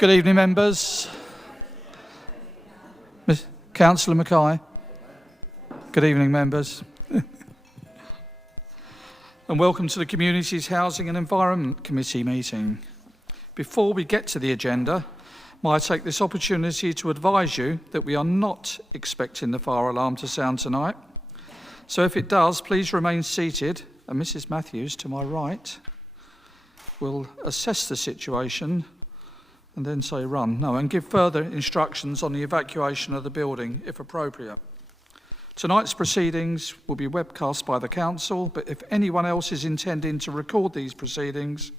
Good evening, members. Councillor Mackay. Good evening, members. And welcome to the Communities Housing and Environment Committee meeting. Before we get to the agenda, may I take this opportunity to advise you that we are not expecting the fire alarm to sound tonight. So if it does, please remain seated, and Mrs. Matthews, to my right, will assess the situation and then say run. No, and give further instructions on the evacuation of the building, if appropriate. Tonight's proceedings will be webcast by the council, but if anyone else is intending to record these proceedings,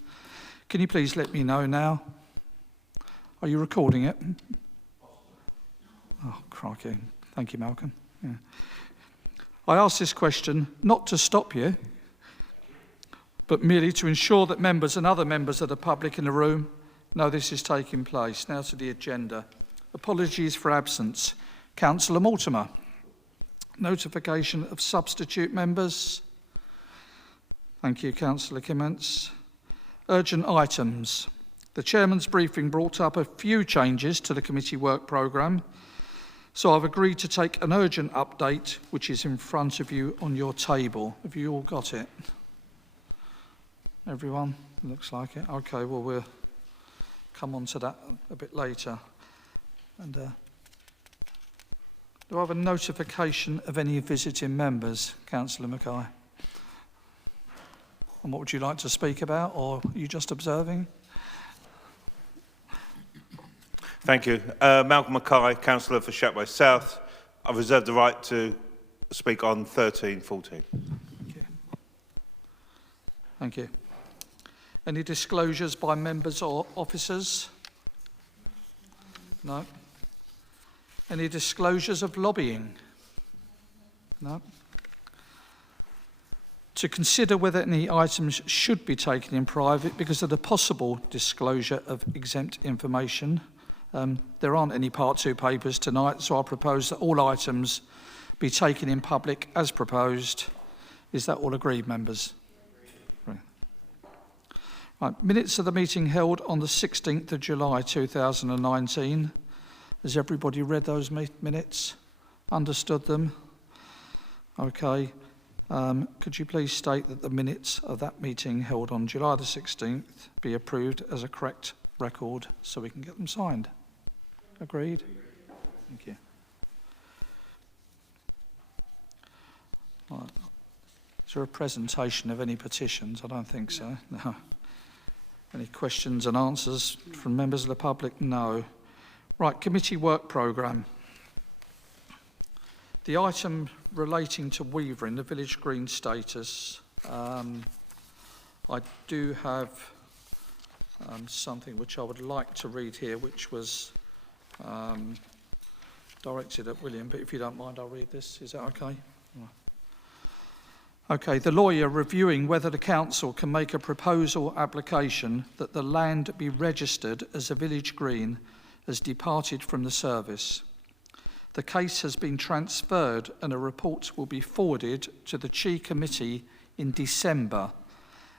can you please let me know now? Are you recording it? Oh, crikey. Thank you, Malcolm. Yeah. I ask this question not to stop you, but merely to ensure that members and other members of the public in the room know this is taking place. Now to the agenda. Apologies for absence. Councillor Mortimer. Notification of substitute members. Thank you, Councillor Kimments. Urgent items. The Chairman's briefing brought up a few changes to the committee work programme, so I've agreed to take an urgent update, which is in front of you on your table. Have you all got it? Everyone? Looks like it. Okay, well, we'll come on to that a bit later. And do I have a notification of any visiting members, Councillor Mackay? And what would you like to speak about, or are you just observing? Thank you. Malcolm Mackay, Councillor for Shapway South. I've reserved the right to speak on 13-14. Thank you. Thank you. Any disclosures by members or officers? No. Any disclosures of lobbying? No. To consider whether any items should be taken in private because of the possible disclosure of exempt information. There aren't any Part 2 papers tonight, so I propose that all items be taken in public as proposed. Is that all agreed, members? Right. Minutes of the meeting held on the 16th of July 2019. Has everybody read those minutes? Understood them? Okay. Could you please state that the minutes of that meeting held on July the 16th be approved as a correct record so we can get them signed? Agreed? Thank you. Right. Is there a presentation of any petitions? I don't think so. No. Any questions and answers from members of the public? No. Right, committee work programme. The item relating to Weavering, the village green status, I do have something which I would like to read here, which was directed at William, but if you don't mind, I'll read this. Is that okay? Okay, the lawyer reviewing whether the council can make a proposal application that the land be registered as a village green has departed from the service. The case has been transferred and a report will be forwarded to the Chi Committee in December,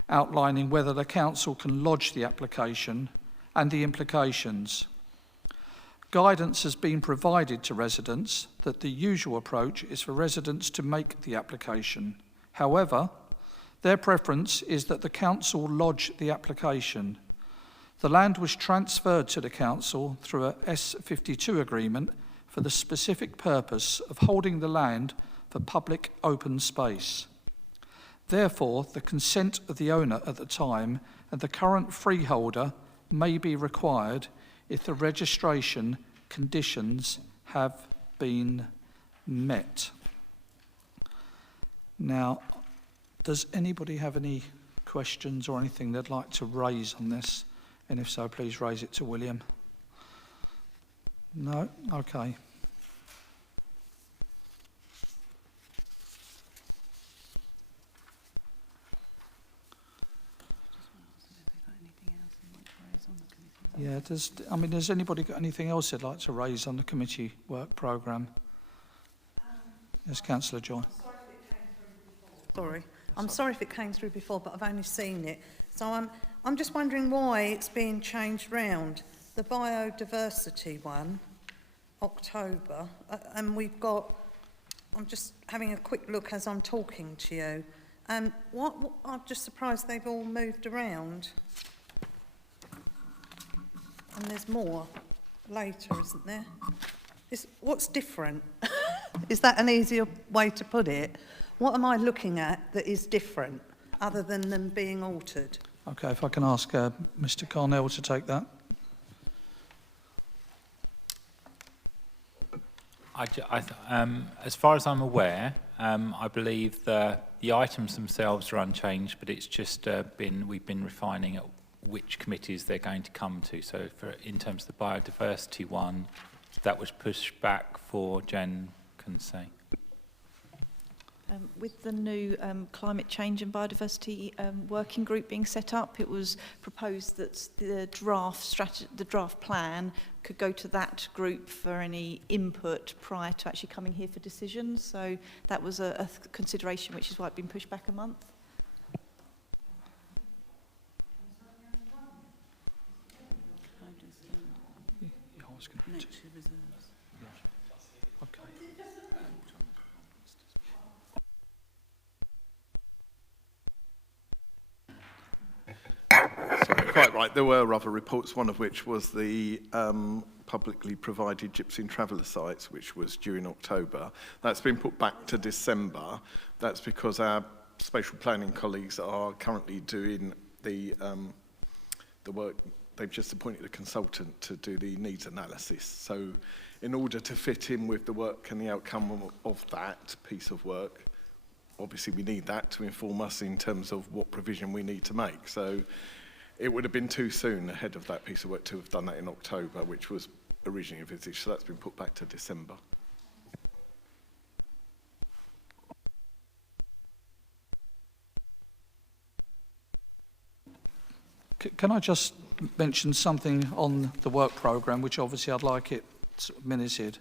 outlining whether the council can lodge the application and the implications. Guidance has been provided to residents that the usual approach is for residents to make the application. However, their preference is that the council lodge the application. The land was transferred to the council through a S52 agreement for the specific purpose of holding the land for public open space. Therefore, the consent of the owner at the time and the current freeholder may be required if the registration conditions have been met. Now, does anybody have any questions or anything they'd like to raise on this? And if so, please raise it to William. No? Okay. Yeah, has anybody got anything else they'd like to raise on the committee work programme? Yes, Councillor Joy. I'm sorry if it came through before, but I've only seen it. So I'm just wondering why it's being changed round. the biodiversity one, October, and we've got, I'm just having a quick look as I'm talking to you, and I'm just surprised they've all moved around. And there's more later, isn't there? What's different? Is that an easier way to put it? What am I looking at that is different, other than them being altered? Okay, if I can ask Mr. Carnell to take that. As far as I'm aware, I believe the items themselves are unchanged, but it's just we've been refining at which committees they're going to come to. So in terms of the biodiversity one, that was pushed back for Jen can say. With the new climate change and biodiversity working group being set up, it was proposed that the draft plan could go to that group for any input prior to actually coming here for decisions. So that was a consideration, which is why it's been pushed back a month. Quite right, there were other reports, one of which was the publicly provided gypsy and traveller sites, which was due in October. That's been put back to December. That's because our spatial planning colleagues are currently doing the work. They've just appointed a consultant to do the needs analysis. So in order to fit in with the work and the outcome of that piece of work, obviously we need that to inform us in terms of what provision we need to make. So it would have been too soon ahead of that piece of work to have done that in October, which was originally envisaged, so that's been put back to December. Can I just mention something on the work programme, which obviously I'd like it minuted.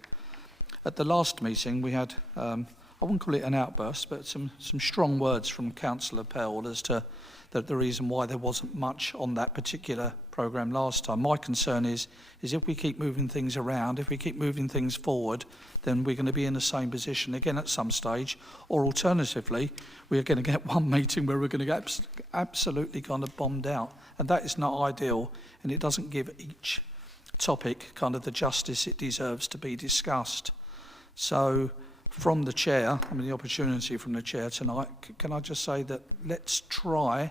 At the last meeting, we had, I wouldn't call it an outburst, but some strong words from Councillor Pell as to the reason why there wasn't much on that particular programme last time. My concern is if we keep moving things around, if we keep moving things forward, then we're going to be in the same position again at some stage, or alternatively, we're going to get one meeting where we're going to get absolutely kind of bombed out. And that is not ideal, and it doesn't give each topic kind of the justice it deserves to be discussed. So from the chair, the opportunity from the chair tonight, can I just say that let's try,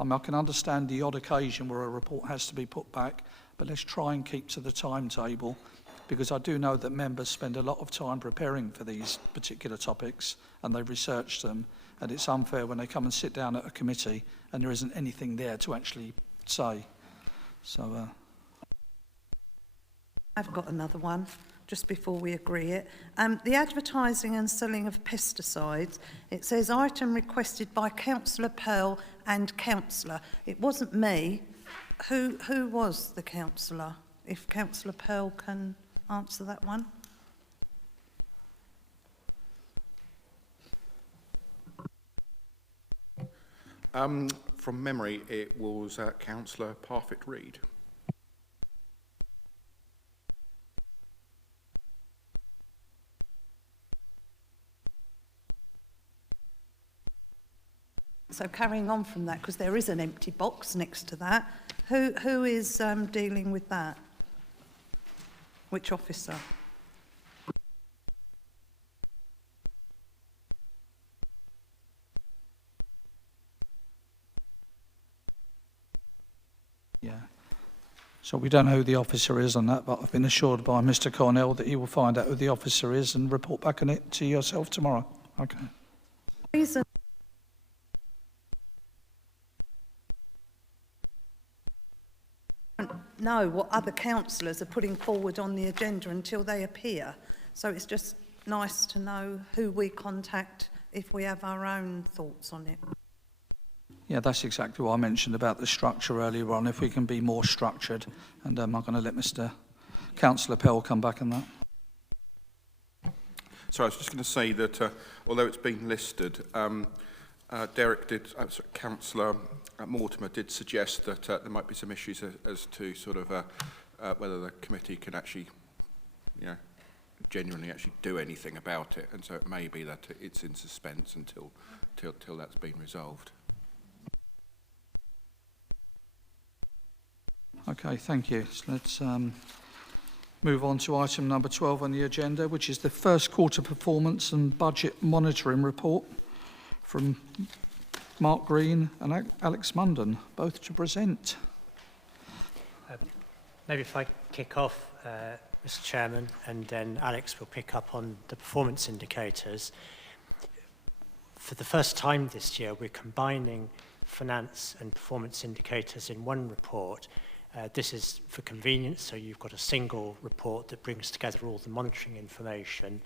I can understand the odd occasion where a report has to be put back, but let's try and keep to the timetable, because I do know that members spend a lot of time preparing for these particular topics and they research them, and it's unfair when they come and sit down at a committee and there isn't anything there to actually say. So I've got another one, just before we agree it. The advertising and selling of pesticides, it says item requested by Councillor Pearl and Councillor. It wasn't me. Who was the councillor? If Councillor Pearl can answer that one. From memory, it was Councillor Parfitt-Reid. So carrying on from that, because there is an empty box next to that, who is dealing with that? Which officer? yeah. So we don't know who the officer is on that, but I've been assured by Mr. Cornell that he will find out who the officer is and report back on it to yourself tomorrow. Okay. Reason know what other councillors are putting forward on the agenda until they appear. So it's just nice to know who we contact if we have our own thoughts on it. Yeah, that's exactly what I mentioned about the structure earlier on, if we can be more structured. And I'm going to let Mr. Councillor Pell come back on that. So I was just going to say that although it's been listed, Councillor Mortimer did suggest that there might be some issues as to sort of whether the committee can actually, genuinely actually do anything about it. And so it may be that it's in suspense until that's been resolved. Okay, thank you. So let's move on to item number 12 on the agenda, which is the first quarter performance and budget monitoring report from Mark Green and Alex Munden, both to present. Maybe if I kick off, Mr. Chairman, and then Alex will pick up on the performance indicators. For the first time this year, we're combining finance and performance indicators in one report. This is for convenience, so you've got a single report that brings together all the monitoring information.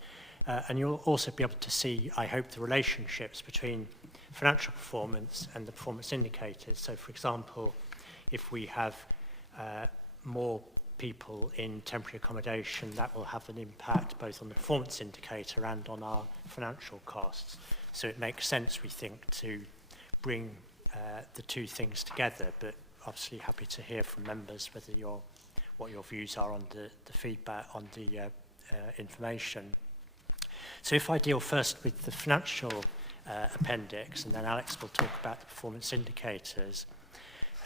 And you'll also be able to see, I hope, the relationships between financial performance and the performance indicators. So, for example, if we have more people in temporary accommodation, that will have an impact both on the performance indicator and on our financial costs. So it makes sense, we think, to bring the two things together, but obviously happy to hear from members whether what your views are on the feedback on the information. So if I deal first with the financial appendix, and then Alex will talk about the performance indicators.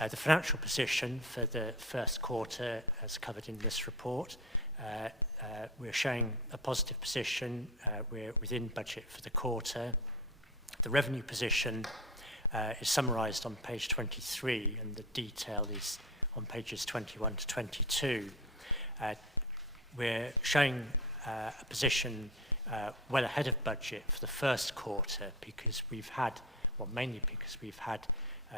The financial position for the first quarter, as covered in this report, we're showing a positive position. We're within budget for the quarter. The revenue position is summarised on page 23, and the detail is on pages 21 to 22. We're showing a position well ahead of budget for the first quarter because we've had, well, mainly because we've had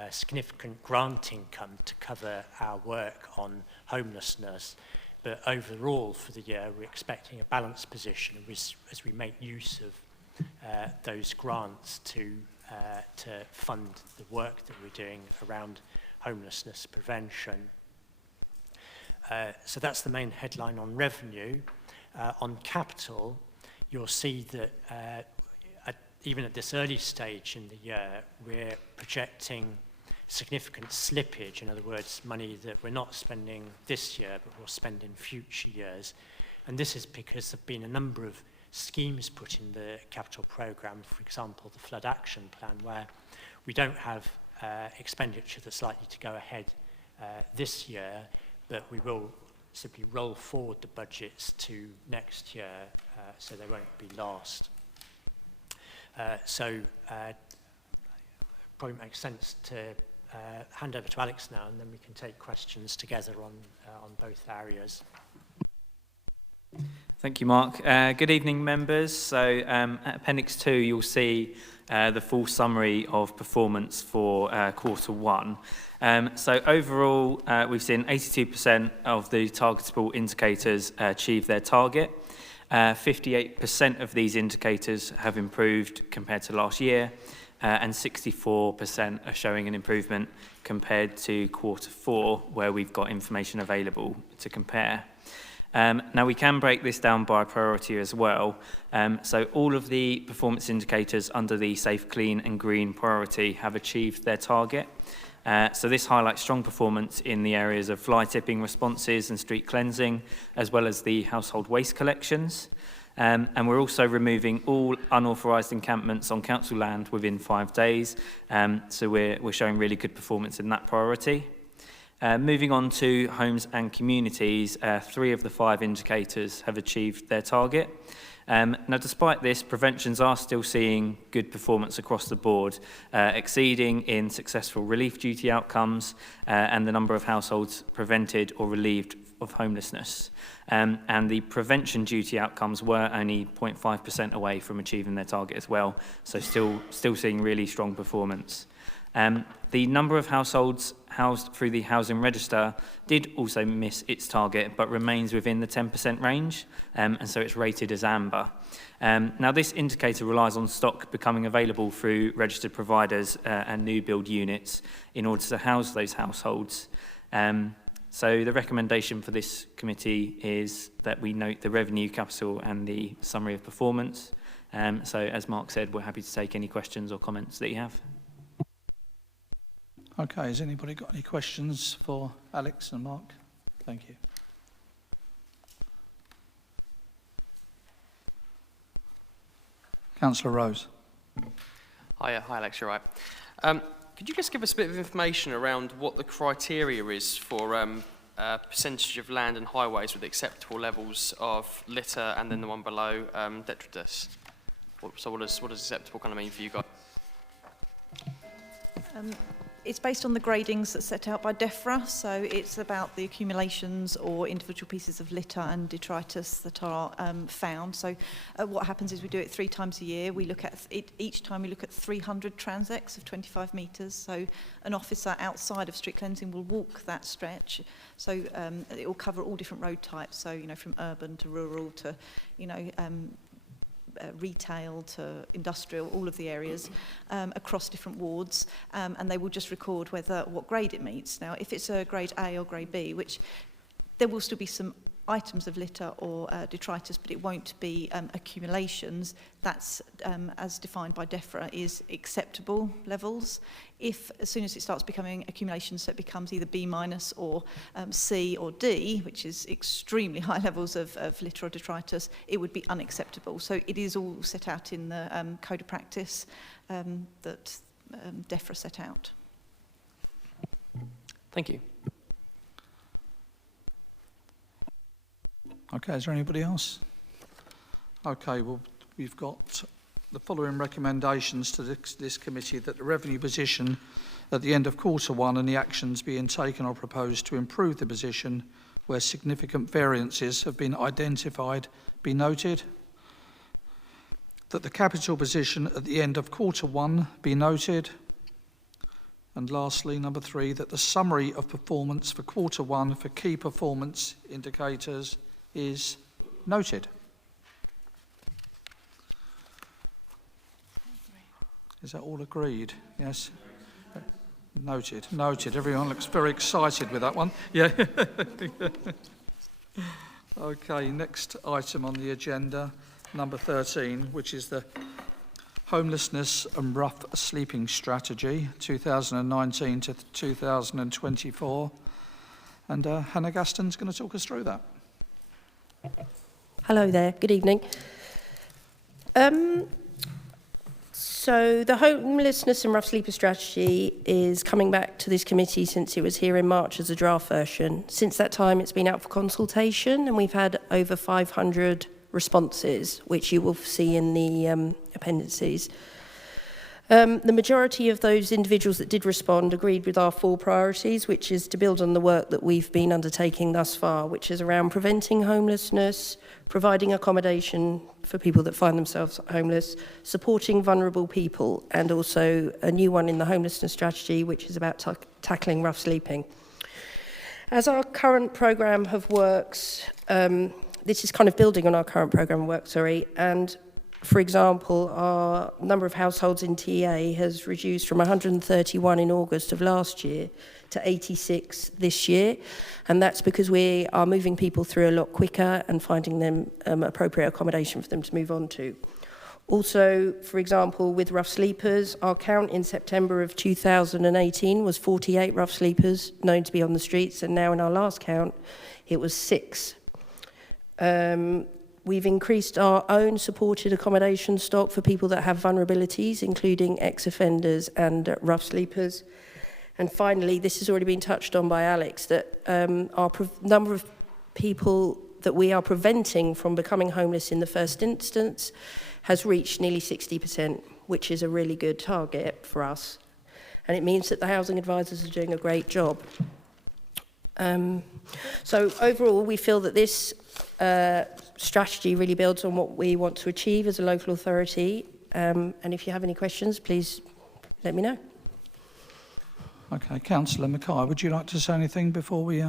significant grant income to cover our work on homelessness. But overall for the year, we're expecting a balanced position as we make use of those grants to fund the work that we're doing around homelessness prevention. So that's the main headline on revenue. On capital, you'll see that even at this early stage in the year, we're projecting significant slippage, in other words, money that we're not spending this year, but we'll spend in future years. And this is because there have been a number of schemes put in the capital programme, for example, the Flood Action Plan, where we don't have expenditure that's likely to go ahead this year, but we will simply roll forward the budgets to next year, so they won't be lost. So it probably makes sense to hand over to Alex now, and then we can take questions together on both areas. Thank you, Mark. Good evening, members. So at Appendix 2, you'll see the full summary of performance for quarter one. So overall, we've seen 82% of the targetable indicators achieve their target. 58% of these indicators have improved compared to last year, and 64% are showing an improvement compared to quarter four, where we've got information available to compare. Now we can break this down by priority as well. So all of the performance indicators under the Safe, Clean and Green priority have achieved their target. So this highlights strong performance in the areas of fly tipping responses and street cleansing, as well as the household waste collections. And we're also removing all unauthorised encampments on council land within 5 days. So we're showing really good performance in that priority. Moving on to homes and communities, 3 of the 5 indicators have achieved their target. Now, despite this, preventions are still seeing good performance across the board, exceeding in successful relief duty outcomes and the number of households prevented or relieved of homelessness. And the prevention duty outcomes were only 0.5% away from achieving their target as well, so still seeing really strong performance. The number of households housed through the housing register did also miss its target, but remains within the 10% range, and so it's rated as amber. Now, this indicator relies on stock becoming available through registered providers and new build units in order to house those households. So the recommendation for this committee is that we note the revenue, capital and the summary of performance. So as Mark said, we're happy to take any questions or comments that you have. Okay, has anybody got any questions for Alex and Mark? Thank you. Councillor Rose. Hi Alex, you're right. Could you just give us a bit of information around what the criteria is for percentage of land and highways with acceptable levels of litter, and then the one below, detritus? So what does acceptable kind of mean for you guys? It's based on the gradings that's set out by DEFRA, so it's about the accumulations or individual pieces of litter and detritus that are found. So what happens is we do it 3 times a year. We look at it, each time we look at 300 transects of 25 metres. So an officer outside of street cleansing will walk that stretch. So it will cover all different road types. So, you know, from urban to rural to, you know, retail to industrial, all of the areas across different wards, and they will just record what grade it meets. Now, if it's a grade A or grade B, which there will still be some items of litter or detritus, but it won't be accumulations. That's, as defined by DEFRA, is acceptable levels. If, as soon as it starts becoming accumulations, so it becomes either B- or C or D, which is extremely high levels of litter or detritus, it would be unacceptable. So it is all set out in the Code of Practice that DEFRA set out. Thank you. Okay, is there anybody else? Okay, well, we've got the following recommendations to this committee: that the revenue position at the end of Q1 and the actions being taken or proposed to improve the position where significant variances have been identified be noted. That the capital position at the end of Q1 be noted. And lastly, number 3, that the summary of performance for Q1 for key performance indicators is noted. Is that all agreed? Yes? Noted, noted. Everyone looks very excited with that one. Yeah. Okay, next item on the agenda, number 13, which is the Homelessness and Rough Sleeping Strategy, 2019 to 2024. And Hannah Gaston's going to talk us through that. Hello there, good evening. So the Homelessness and Rough Sleeper Strategy is coming back to this committee since it was here in March as a draft version. Since that time it's been out for consultation and we've had over 500 responses, which you will see in the appendices. The majority of those individuals that did respond agreed with our 4 priorities, which is to build on the work that we've been undertaking thus far, which is around preventing homelessness, providing accommodation for people that find themselves homeless, supporting vulnerable people, and also a new one in the homelessness strategy, which is about tackling rough sleeping. As our current programme of works, this is kind of building on our current programme of work, and for example, our number of households in TA has reduced from 131 in August of last year to 86 this year, and that's because we are moving people through a lot quicker and finding them appropriate accommodation for them to move on to. Also, for example, with rough sleepers, our count in September of 2018 was 48 rough sleepers known to be on the streets, and now in our last count, it was 6. We've increased our own supported accommodation stock for people that have vulnerabilities, including ex-offenders and rough sleepers. And finally, this has already been touched on by Alex, that our number of people that we are preventing from becoming homeless in the first instance has reached nearly 60%, which is a really good target for us. And it means that the housing advisors are doing a great job. So overall, we feel that this strategy really builds on what we want to achieve as a local authority. And if you have any questions, please let me know. Okay, Councillor Mackay, would you like to say anything before we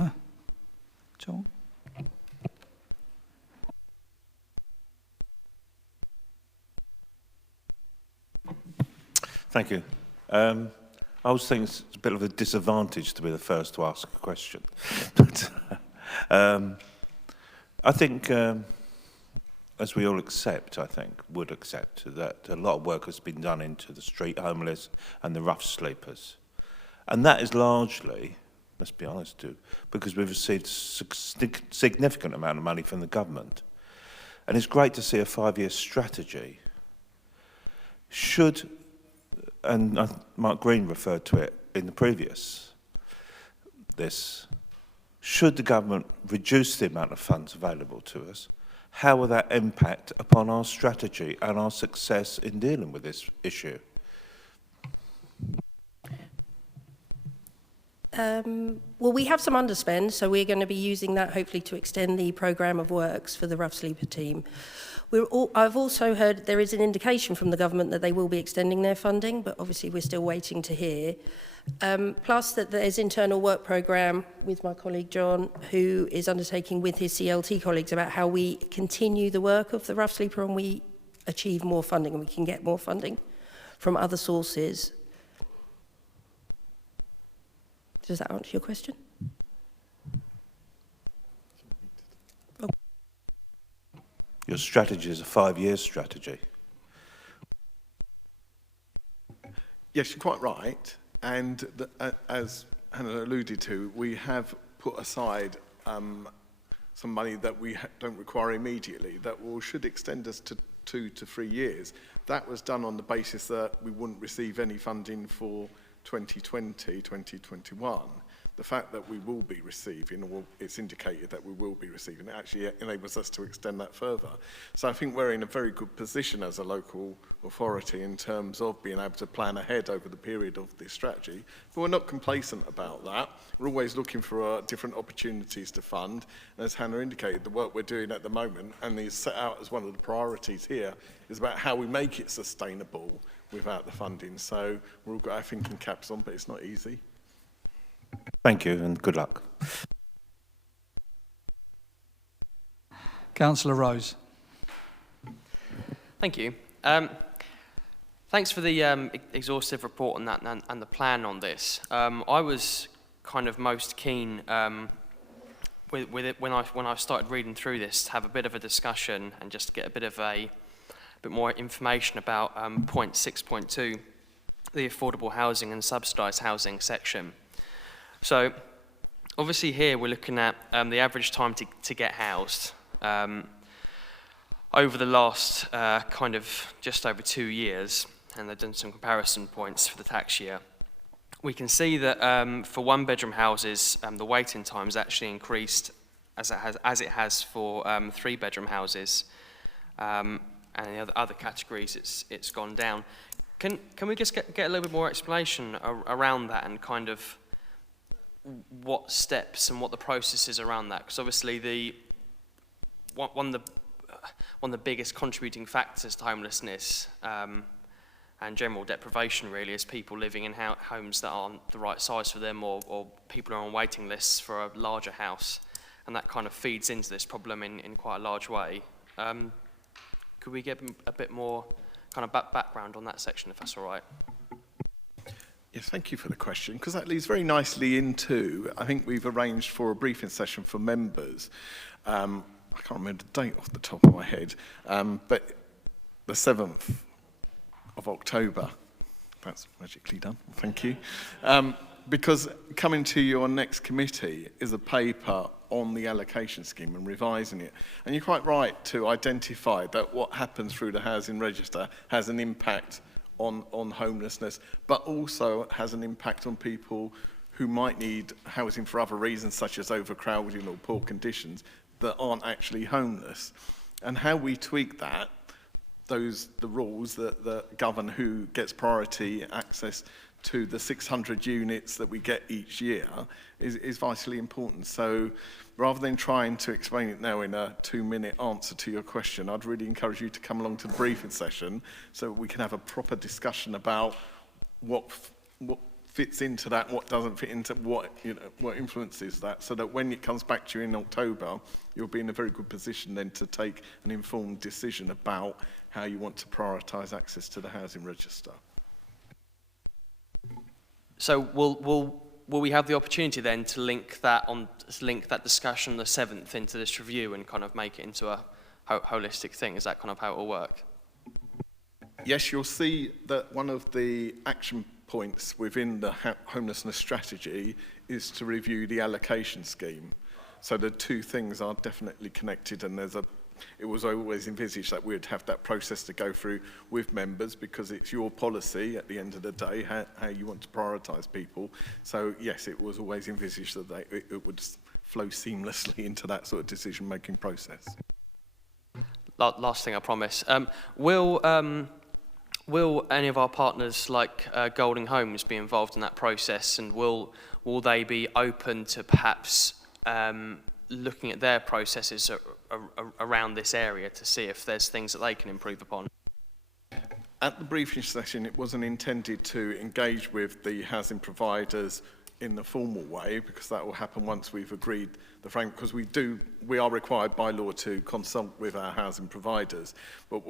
talk? Thank you. I always think it's a bit of a disadvantage to be the first to ask a question. But I think, as we all accept, would accept, that a lot of work has been done into the street homeless and the rough sleepers. And that is largely, let's be honest too, because we've received a significant amount of money from the government. And it's great to see a 5-year strategy. should, and Mark Green referred to it in the previous, should the government reduce the amount of funds available to us, how will that impact upon our strategy and our success in dealing with this issue? Well, we have some underspend, so we're going to be using that hopefully to extend the programme of works for the rough sleeper team. I've also heard there is an indication from the government that they will be extending their funding, but obviously we're still waiting to hear. Plus that there's internal work programme with my colleague John, who is undertaking with his CLT colleagues about how we continue the work of the rough sleeper and we achieve more funding and we can get more funding from other sources. Does that answer your question? Oh. Your strategy is a 5-year strategy. Yes, you're quite right. And as Hannah alluded to, we have put aside some money that we don't require immediately that should extend us to 2 to 3 years. That was done on the basis that we wouldn't receive any funding for 2020, 2021. The fact that we will be receiving, or it's indicated that we will be receiving, it actually enables us to extend that further. So I think we're in a very good position as a local authority in terms of being able to plan ahead over the period of this strategy. But we're not complacent about that. We're always looking for different opportunities to fund. And as Hannah indicated, the work we're doing at the moment, and is set out as one of the priorities here, is about how we make it sustainable without the funding. So we've all got our thinking caps on, but it's not easy. Thank you and good luck. Councillor Rose. Thank you. Thanks for the exhaustive report on that and the plan on this. I was kind of most keen with it when I started reading through this to have a bit of a discussion and just get a bit more information about point 6.2, the affordable housing and subsidised housing section. So obviously here we're looking at the average time to get housed over the last kind of just over 2 years, and they've done some comparison points for the tax year. We can see that for 1-bedroom houses, the waiting time has actually increased as it has for 3-bedroom houses, and in the other categories it's gone down. Can we just get a little bit more explanation around that and kind of what steps and what the process is around that? Because obviously one of the biggest contributing factors to homelessness and general deprivation really is people living in homes that aren't the right size for them, or people are on waiting lists for a larger house, and that kind of feeds into this problem in quite a large way. Could we get a bit more kind of background on that section, if that's all right? Yes, thank you for the question, because that leads very nicely into, I think we've arranged for a briefing session for members. I can't remember the date off the top of my head, but the 7th of October. That's magically done, thank you. Because coming to your next committee is a paper on the allocation scheme and revising it. And you're quite right to identify that what happens through the housing register has an impact on homelessness, but also has an impact on people who might need housing for other reasons, such as overcrowding or poor conditions, that aren't actually homeless. And how we tweak that, the rules that govern who gets priority access to the 600 units that we get each year is vitally important. So rather than trying to explain it now in a 2-minute answer to your question, I'd really encourage you to come along to the briefing session so we can have a proper discussion about what fits into that, what doesn't fit into what influences that, so that when it comes back to you in October, you'll be in a very good position then to take an informed decision about how you want to prioritise access to the housing register. So will we have the opportunity then to link that discussion on the 7th into this review and kind of make it into a holistic thing? Is that kind of how it will work? Yes, you'll see that one of the action points within the homelessness strategy is to review the allocation scheme. So the two things are definitely connected, and there's a it was always envisaged that we'd have that process to go through with members, because it's your policy at the end of the day, how you want to prioritise people. So yes, it was always envisaged that it would flow seamlessly into that sort of decision-making process. Last thing, I promise. Will any of our partners, like Golding Homes, be involved in that process, and will they be open to perhaps looking at their processes around this area to see if there's things that they can improve upon? At the briefing session, it wasn't intended to engage with the housing providers in the formal way, because that will happen once we've agreed the framework, because we are required by law to consult with our housing providers. But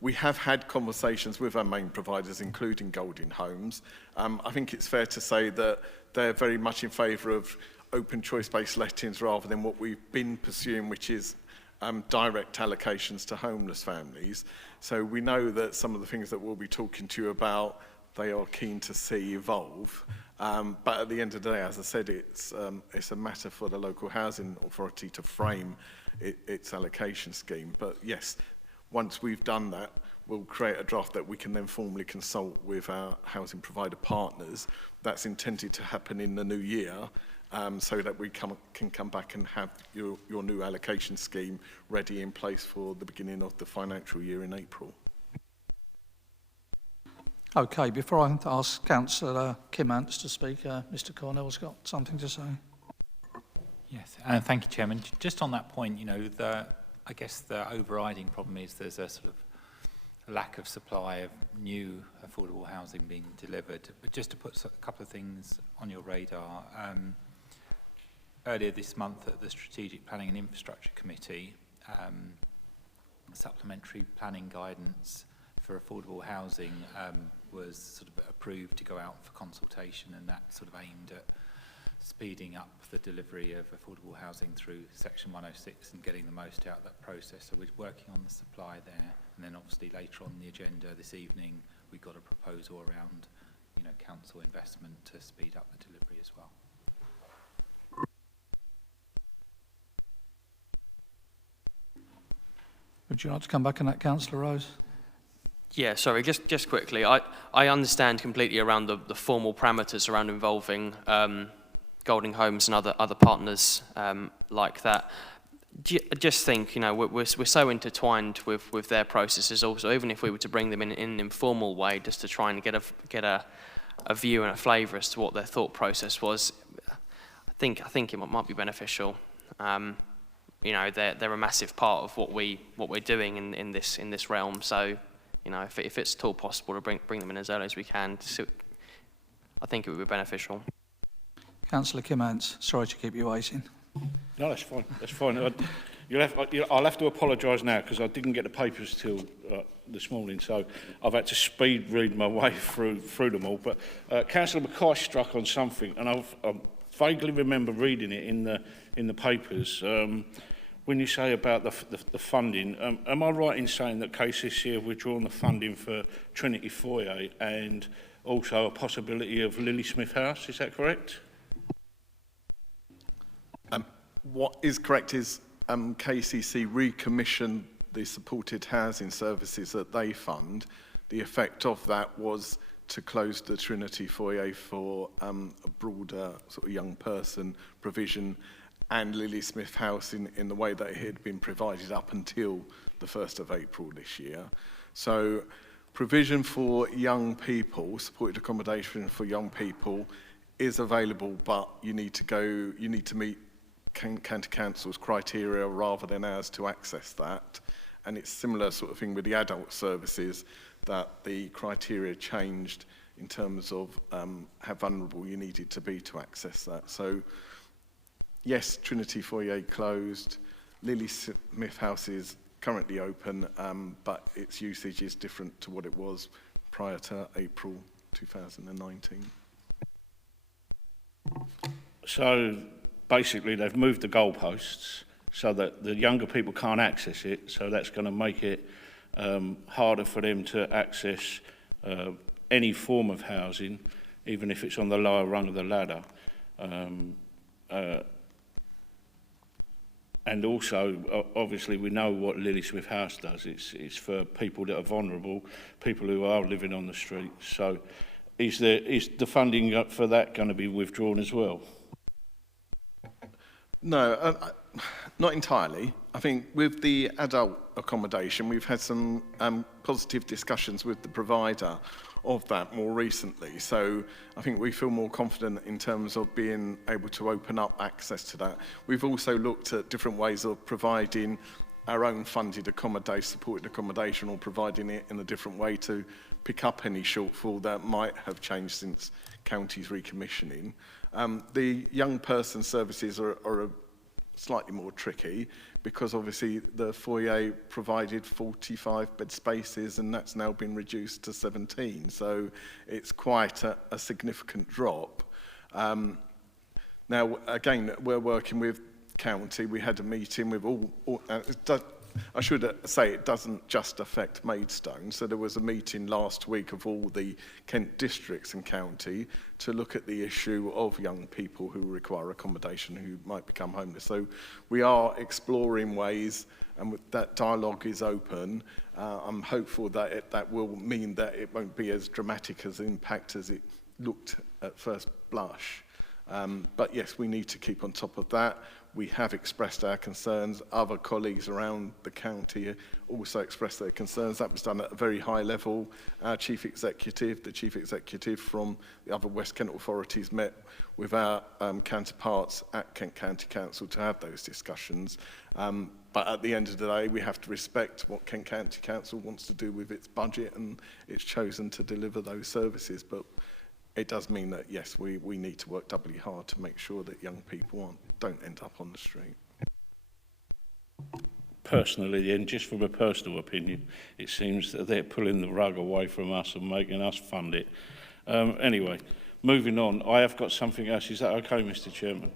we have had conversations with our main providers, including Golding Homes. I think it's fair to say that they're very much in favour of open choice-based lettings rather than what we've been pursuing, which is direct allocations to homeless families. So we know that some of the things that we'll be talking to you about, they are keen to see evolve. But at the end of the day, as I said, it's a matter for the local housing authority to frame its allocation scheme. But yes, once we've done that, we'll create a draft that we can then formally consult with our housing provider partners. That's intended to happen in the new year, so that we can come back and have your new allocation scheme ready in place for the beginning of the financial year in April. Okay, before I ask Councillor Kim Ants to speak, Mr Cornell's got something to say. Yes, thank you, Chairman. Just on that point, you know, I guess the overriding problem is there's a sort of lack of supply of new affordable housing being delivered. But just to put a couple of things on your radar, earlier this month at the Strategic Planning and Infrastructure Committee, supplementary planning guidance for affordable housing was sort of approved to go out for consultation, and that sort of aimed at speeding up the delivery of affordable housing through Section 106 and getting the most out of that process. So we're working on the supply there, and then obviously later on the agenda this evening we've got a proposal around, you know, council investment to speed up the delivery as well. Would you like to come back on that, Councillor Rose? Yeah, sorry, just quickly. I understand completely around the formal parameters around involving Golding Homes and other partners like that. I just think, you know, we're so intertwined with their processes also, even if we were to bring them in an informal way, just to try and get a view and a flavour as to what their thought process was. I think it might be beneficial. You know, they're a massive part of what we're doing in this realm. So, you know, if it's at all possible to bring them in as early as we can, I think it would be beneficial. Councillor Kim Ants, sorry to keep you waiting. No, that's fine. That's fine. I'll have to apologise now because I didn't get the papers till this morning, so I've had to speed read my way through them all. But Councillor Mackay struck on something, and I vaguely remember reading it in the papers. When you say about the funding, am I right in saying that KCC have withdrawn the funding for Trinity Foyer and also a possibility of Lily Smith House? Is that correct? What is correct is KCC recommissioned the supported housing services that they fund. The effect of that was to close the Trinity Foyer for a broader sort of young person provision, and Lily Smith House in the way that it had been provided up until the 1st of April this year. So provision for young people, supported accommodation for young people is available, but you need to meet County Council's criteria rather than ours to access that. And it's similar sort of thing with the adult services, that the criteria changed in terms of how vulnerable you needed to be to access that. So yes, Trinity Foyer closed, Lily Smith House is currently open, but its usage is different to what it was prior to April 2019. So basically they've moved the goalposts so that the younger people can't access it, so that's going to make it harder for them to access any form of housing, even if it's on the lower rung of the ladder. And also, obviously, we know what Lilysmith House does. It's for people that are vulnerable, people who are living on the street. So is the funding for that going to be withdrawn as well? No, not entirely. I think with the adult accommodation, we've had some positive discussions with the provider of that more recently. So I think we feel more confident in terms of being able to open up access to that. We've also looked at different ways of providing our own funded accommodation, supported accommodation, or providing it in a different way to pick up any shortfall that might have changed since county's recommissioning. The young person services are slightly more tricky because obviously the foyer provided 45 bed spaces and that's now been reduced to 17. So it's quite a significant drop. Now, again, we're working with county. We had a meeting with I should say it doesn't just affect Maidstone. So there was a meeting last week of all the Kent districts and county to look at the issue of young people who require accommodation who might become homeless. So we are exploring ways, and that dialogue is open. I'm hopeful that that will mean that it won't be as dramatic as impact as it looked at first blush. But yes, we need to keep on top of that. We have expressed our concerns. Other colleagues around the county also expressed their concerns. That was done at a very high level. Our the chief executive from the other West Kent authorities met with our counterparts at Kent County Council to have those discussions. But at the end of the day, we have to respect what Kent County Council wants to do with its budget, and it's chosen to deliver those services. But it does mean that, yes, we need to work doubly hard to make sure that young people don't end up on the street. Personally, and just from a personal opinion, it seems that they're pulling the rug away from us and making us fund it. Anyway, moving on, I have got something else. Is that okay, Mr. Chairman?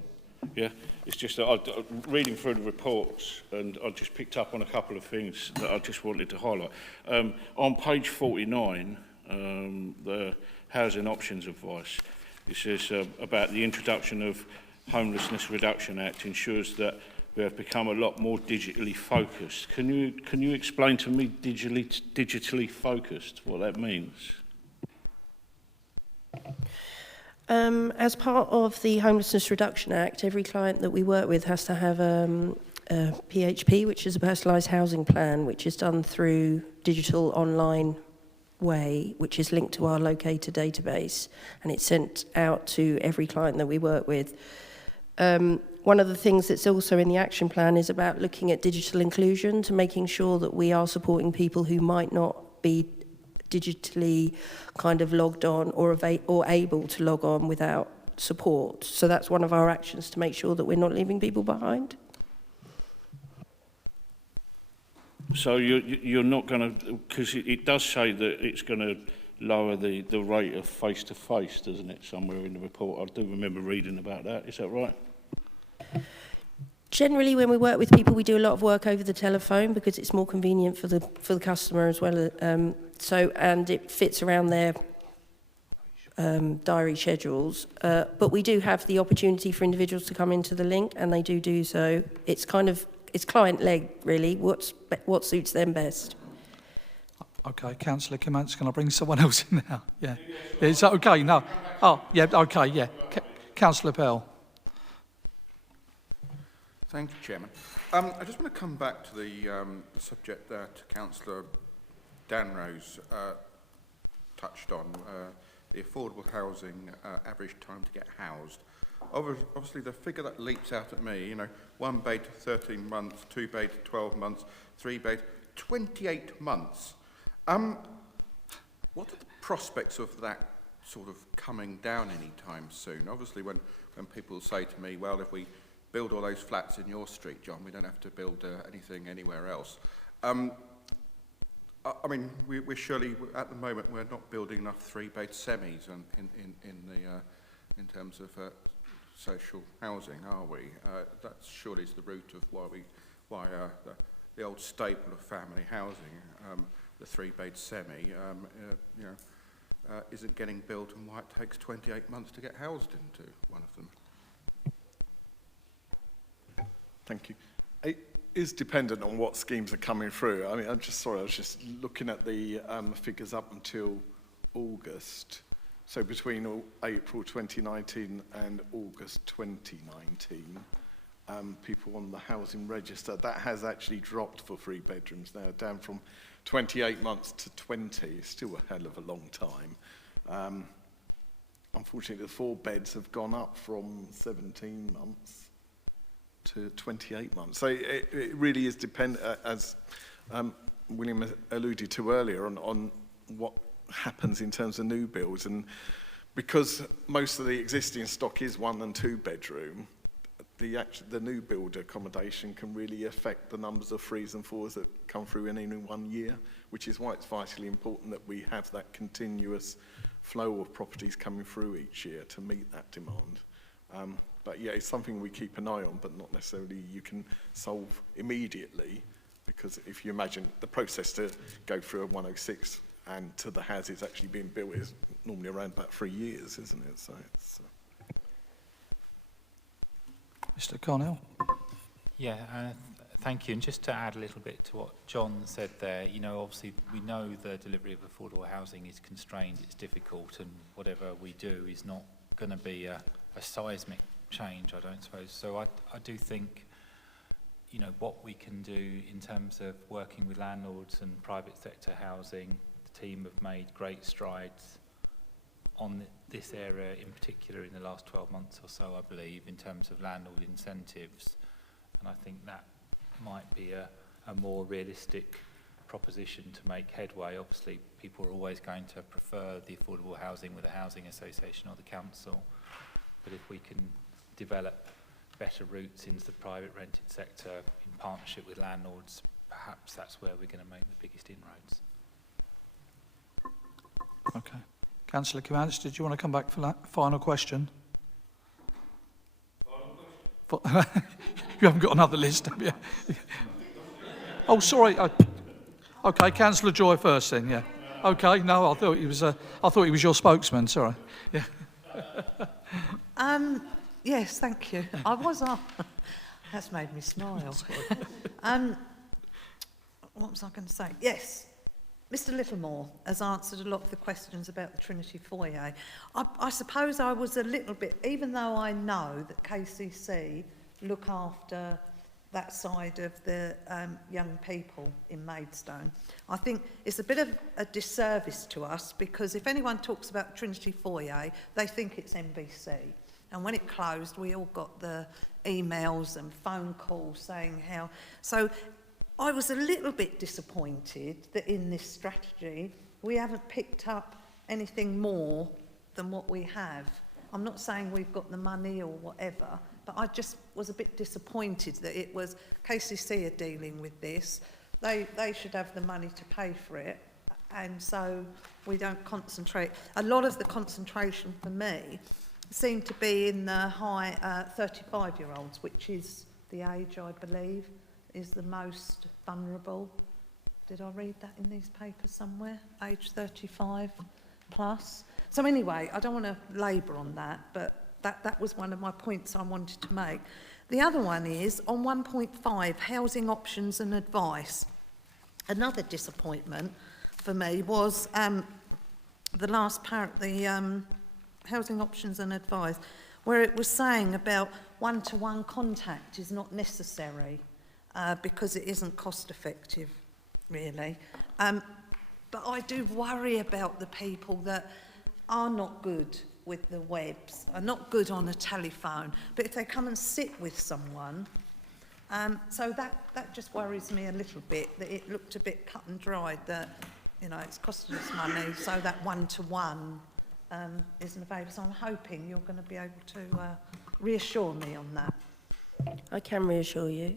Yeah? It's just that I'm reading through the reports and I just picked up on a couple of things that I just wanted to highlight. On page 49, the Housing Options Advice, it says about the introduction of Homelessness Reduction Act ensures that we have become a lot more digitally focused. Can you explain to me digitally focused, what that means? As part of the Homelessness Reduction Act, every client that we work with has to have a PHP, which is a personalised housing plan, which is done through digital online way, which is linked to our locator database, and it's sent out to every client that we work with. One of the things that's also in the action plan is about looking at digital inclusion, to making sure that we are supporting people who might not be digitally kind of logged on or able to log on without support. So that's one of our actions, to make sure that we're not leaving people behind. So you're not going to, because it does say that it's going to lower the rate of face-to-face, doesn't it, somewhere in the report? I do remember reading about that. Is that right? Generally, when we work with people, we do a lot of work over the telephone because it's more convenient for the customer as well. And it fits around their diary schedules. But we do have the opportunity for individuals to come into the link, and they do so. It's client-led, really. What suits them best. Okay, Councillor Kimantz, can I bring someone else in now? Yeah. Is that okay? No. Oh, yeah, okay, yeah. Councillor Pell. Thank you, Chairman. I just want to come back to the subject that Councillor Danrose touched on, the affordable housing average time to get housed. Obviously, the figure that leaps out at me, 1 bed 13 months, 2 bed 12 months, 3 bed 28 months. What are the prospects of that sort of coming down anytime soon? Obviously, when people say to me, well, if we build all those flats in your street, John, we don't have to build anything anywhere else. I mean, we're surely, at the moment, we're not building enough 3-bed semis in terms of social housing, are we? That surely is the root of why the old staple of family housing, the 3-bed semi, isn't getting built, and why it takes 28 months to get housed into one of them. Thank you. It is dependent on what schemes are coming through. I mean, I was just looking at the figures up until August. So between April 2019 and August 2019, people on the housing register, that has actually dropped for 3 bedrooms now, down from 28 months to 20. It's still a hell of a long time. Unfortunately, the 4 beds have gone up from 17 months to 28 months. So it really is dependent, as William alluded to earlier, on what happens in terms of new builds. And because most of the existing stock is 1 and 2 bedroom, the new build accommodation can really affect the numbers of 3s and 4s that come through in any 1 year, which is why it's vitally important that we have that continuous flow of properties coming through each year to meet that demand. But yeah, it's something we keep an eye on, but not necessarily you can solve immediately, because if you imagine the process to go through a 106 and to the houses actually being built is normally around about 3 years, isn't it? So it's... Mr. Cornell. Yeah, thank you. And just to add a little bit to what John said there, you know, obviously we know the delivery of affordable housing is constrained, it's difficult, and whatever we do is not going to be a seismic change, I don't suppose. So I do think, you know, what we can do in terms of working with landlords and private sector housing, the team have made great strides on this area in particular in the last 12 months or so, I believe, in terms of landlord incentives. And I think that might be a more realistic proposition to make headway. Obviously, people are always going to prefer the affordable housing with a housing association or the council. But if we can develop better routes into the private rented sector in partnership with landlords, perhaps that's where we're going to make the biggest inroads. Okay. Councillor Koumanis, did you want to come back for that final question? You haven't got another list, have you? Oh, sorry. Okay, Councillor Joy first then. Yeah. Okay. No, I thought he was your spokesman. Sorry. Yeah. Yes, thank you. I was on. That's made me smile. What was I going to say? Yes. Mr. Littlemore has answered a lot of the questions about the Trinity Foyer. I suppose I was a little bit, even though I know that KCC look after that side of the young people in Maidstone, I think it's a bit of a disservice to us, because if anyone talks about Trinity Foyer, they think it's NBC. And when it closed, we all got the emails and phone calls saying how... So I was a little bit disappointed that in this strategy we haven't picked up anything more than what we have. I'm not saying we've got the money or whatever, but I just was a bit disappointed that it was KCC are dealing with this. They should have the money to pay for it, and so we don't concentrate. A lot of the concentration for me seemed to be in the high 35-year-olds, which is the age, I believe, is the most vulnerable. Did I read that in these papers somewhere? Age 35 plus. So anyway, I don't want to labour on that, but that was one of my points I wanted to make. The other one is, on 1.5, housing options and advice. Another disappointment for me was the last part, the housing options and advice, where it was saying about one-to-one contact is not necessary. Because it isn't cost effective, really. But I do worry about the people that are not good with the webs, are not good on a telephone, but if they come and sit with someone, so that just worries me a little bit, that it looked a bit cut and dried, that, you know, it's costing us money, so that one-to-one isn't available. So I'm hoping you're going to be able to reassure me on that. I can reassure you.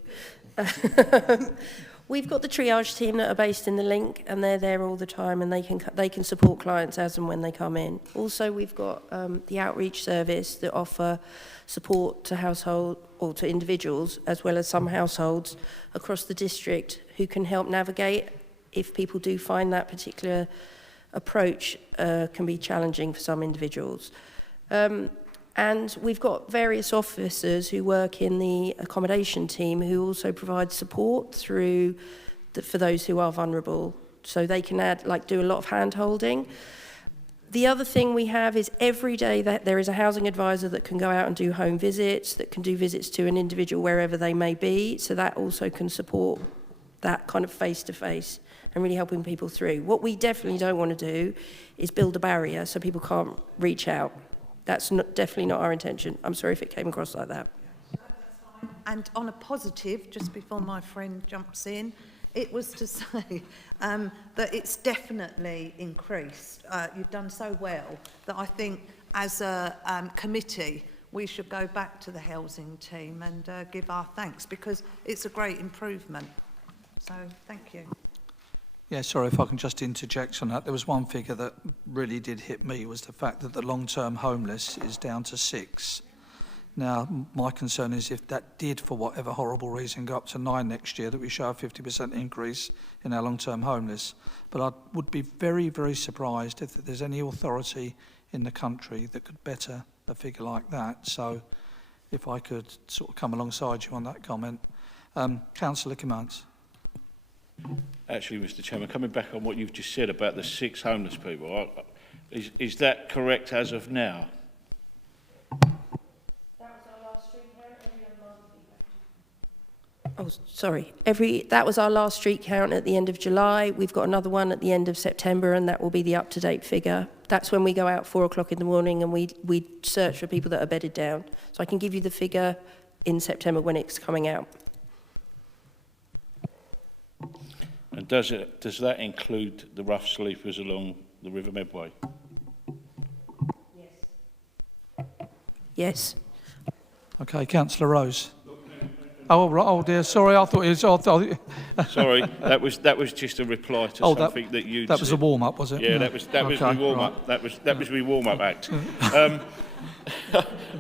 We've got the triage team that are based in the Link, and they're there all the time, and they can support clients as and when they come in. Also, we've got the outreach service that offer support to household or to individuals, as well as some households across the district, who can help navigate if people do find that particular approach can be challenging for some individuals. And we've got various officers who work in the accommodation team who also provide support through for those who are vulnerable. So they can do a lot of hand-holding. The other thing we have is every day that there is a housing advisor that can go out and do home visits, that can do visits to an individual wherever they may be. So that also can support that kind of face-to-face and really helping people through. What we definitely don't want to do is build a barrier so people can't reach out. That's definitely not our intention. I'm sorry if it came across like that. And on a positive, just before my friend jumps in, it was to say that it's definitely increased. You've done so well that I think as a committee, we should go back to the housing team and give our thanks, because it's a great improvement. So thank you. Yeah, sorry if I can just interject on that. There was one figure that really did hit me, was the fact that the long-term homeless is down to 6. Now, my concern is if that did, for whatever horrible reason, go up to 9 next year, that we show a 50% increase in our long-term homeless. But I would be very, very surprised if there's any authority in the country that could better a figure like that. So if I could sort of come alongside you on that comment. Councillor Commands. Actually, Mr Chairman, coming back on what you've just said about the 6 homeless people, is that correct as of now? Oh, sorry. That was our last street count at the end of July. We've got another one at the end of September, and that will be the up-to-date figure. That's when we go out 4 o'clock in the morning and we search for people that are bedded down. So I can give you the figure in September when it's coming out. And does that include the rough sleepers along the River Medway? Yes. Okay, Councillor Rose. Oh dear, sorry, I thought it was... Sorry, that was just a reply to something that you. That was a warm-up, was it? Yeah, that was my warm-up. Right. That was my warm-up act.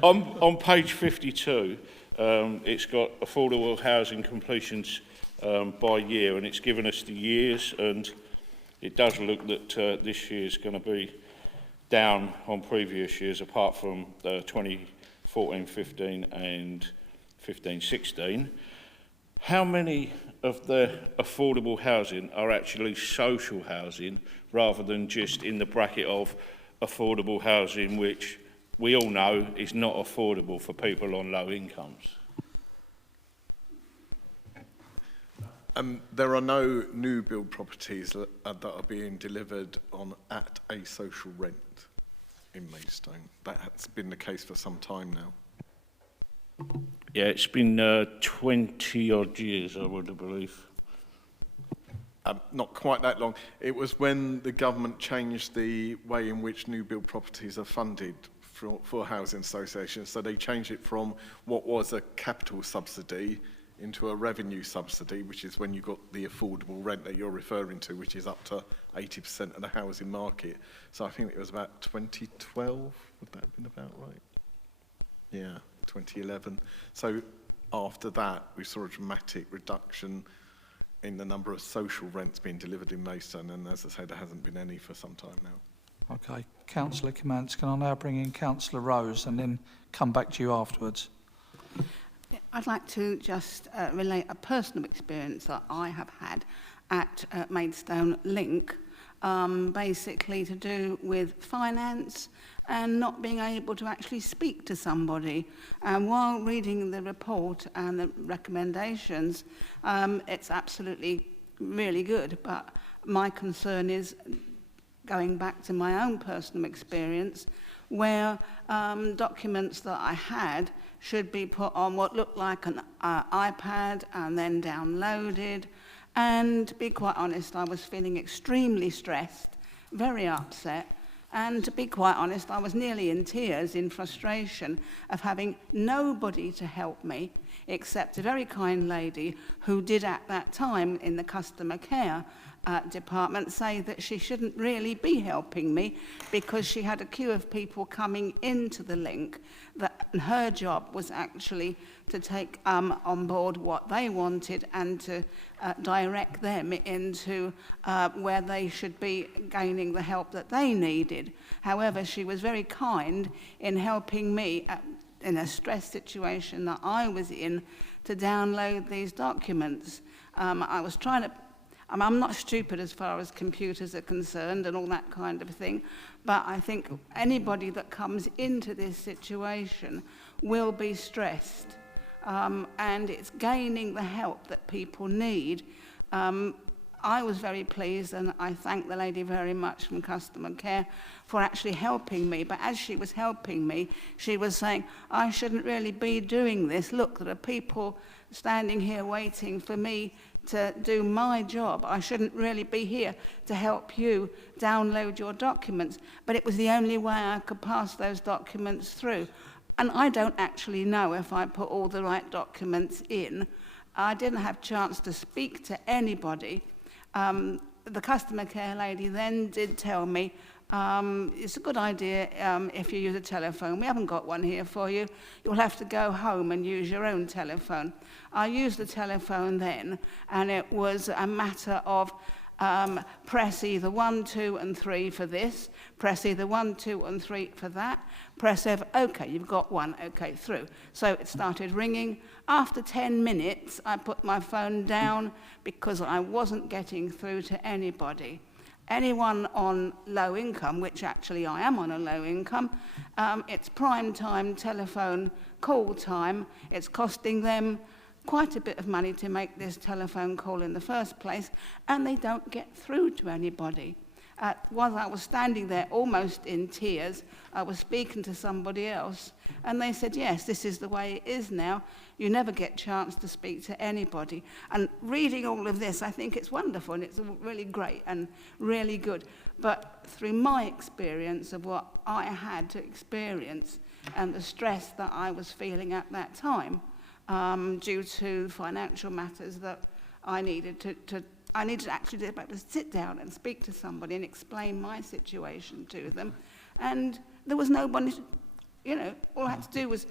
On page 52, it's got affordable housing completions by year, and it's given us the years, and it does look that this year is going to be down on previous years, apart from the 2014-15 and 15-16. How many of the affordable housing are actually social housing rather than just in the bracket of affordable housing, which we all know is not affordable for people on low incomes? There are no new build properties that are being delivered at a social rent in Maidstone. That's been the case for some time now. Yeah, it's been 20-odd years, I would believe. Not quite that long. It was when the government changed the way in which new build properties are funded for housing associations. So they changed it from what was a capital subsidy into a revenue subsidy, which is when you got the affordable rent that you're referring to, which is up to 80% of the housing market. So I think it was about 2012, would that have been about right? Yeah, 2011. So after that, we saw a dramatic reduction in the number of social rents being delivered in Maidstone, and as I say, there hasn't been any for some time now. Okay, Councillor Commands, can I now bring in Councillor Rose and then come back to you afterwards? I'd like to just relate a personal experience that I have had at Maidstone Link, basically to do with finance and not being able to actually speak to somebody. And while reading the report and the recommendations, it's absolutely really good, but my concern is going back to my own personal experience where documents that I had should be put on what looked like an iPad and then downloaded. And to be quite honest, I was feeling extremely stressed, very upset. And to be quite honest, I was nearly in tears in frustration of having nobody to help me except a very kind lady who did at that time in the customer care department say that she shouldn't really be helping me because she had a queue of people coming into the link, that her job was actually to take on board what they wanted and to direct them into where they should be gaining the help that they needed. However, she was very kind in helping me in a stress situation that I was in to download these documents. I was trying to I'm not stupid as far as computers are concerned and all that kind of thing, but I think anybody that comes into this situation will be stressed, and it's gaining the help that people need. I was very pleased, and I thank the lady very much from customer care for actually helping me. But as she was helping me, she was saying, I shouldn't really be doing this. Look, there are people standing here waiting for me to do my job. I shouldn't really be here to help you download your documents. But it was the only way I could pass those documents through. And I don't actually know if I put all the right documents in. I didn't have a chance to speak to anybody. The customer care lady then did tell me, it's a good idea if you use a telephone. We haven't got one here for you. You'll have to go home and use your own telephone. I used the telephone then, and it was a matter of press either 1, 2, and 3 for this, press either 1, 2, and 3 for that, press over, okay, you've got one, okay, through. So it started ringing. After 10 minutes, I put my phone down because I wasn't getting through to anybody. Anyone on low income, which actually I am on a low income, it's prime time telephone call time. It's costing them quite a bit of money to make this telephone call in the first place, and they don't get through to anybody. While I was standing there almost in tears, I was speaking to somebody else, and they said, yes, this is the way it is now. You never get a chance to speak to anybody. And reading all of this, I think it's wonderful, and it's really great and really good. But through my experience of what I had to experience and the stress that I was feeling at that time, due to financial matters that I needed to actually be able to sit down and speak to somebody and explain my situation to them. And there was nobody, all I had to do was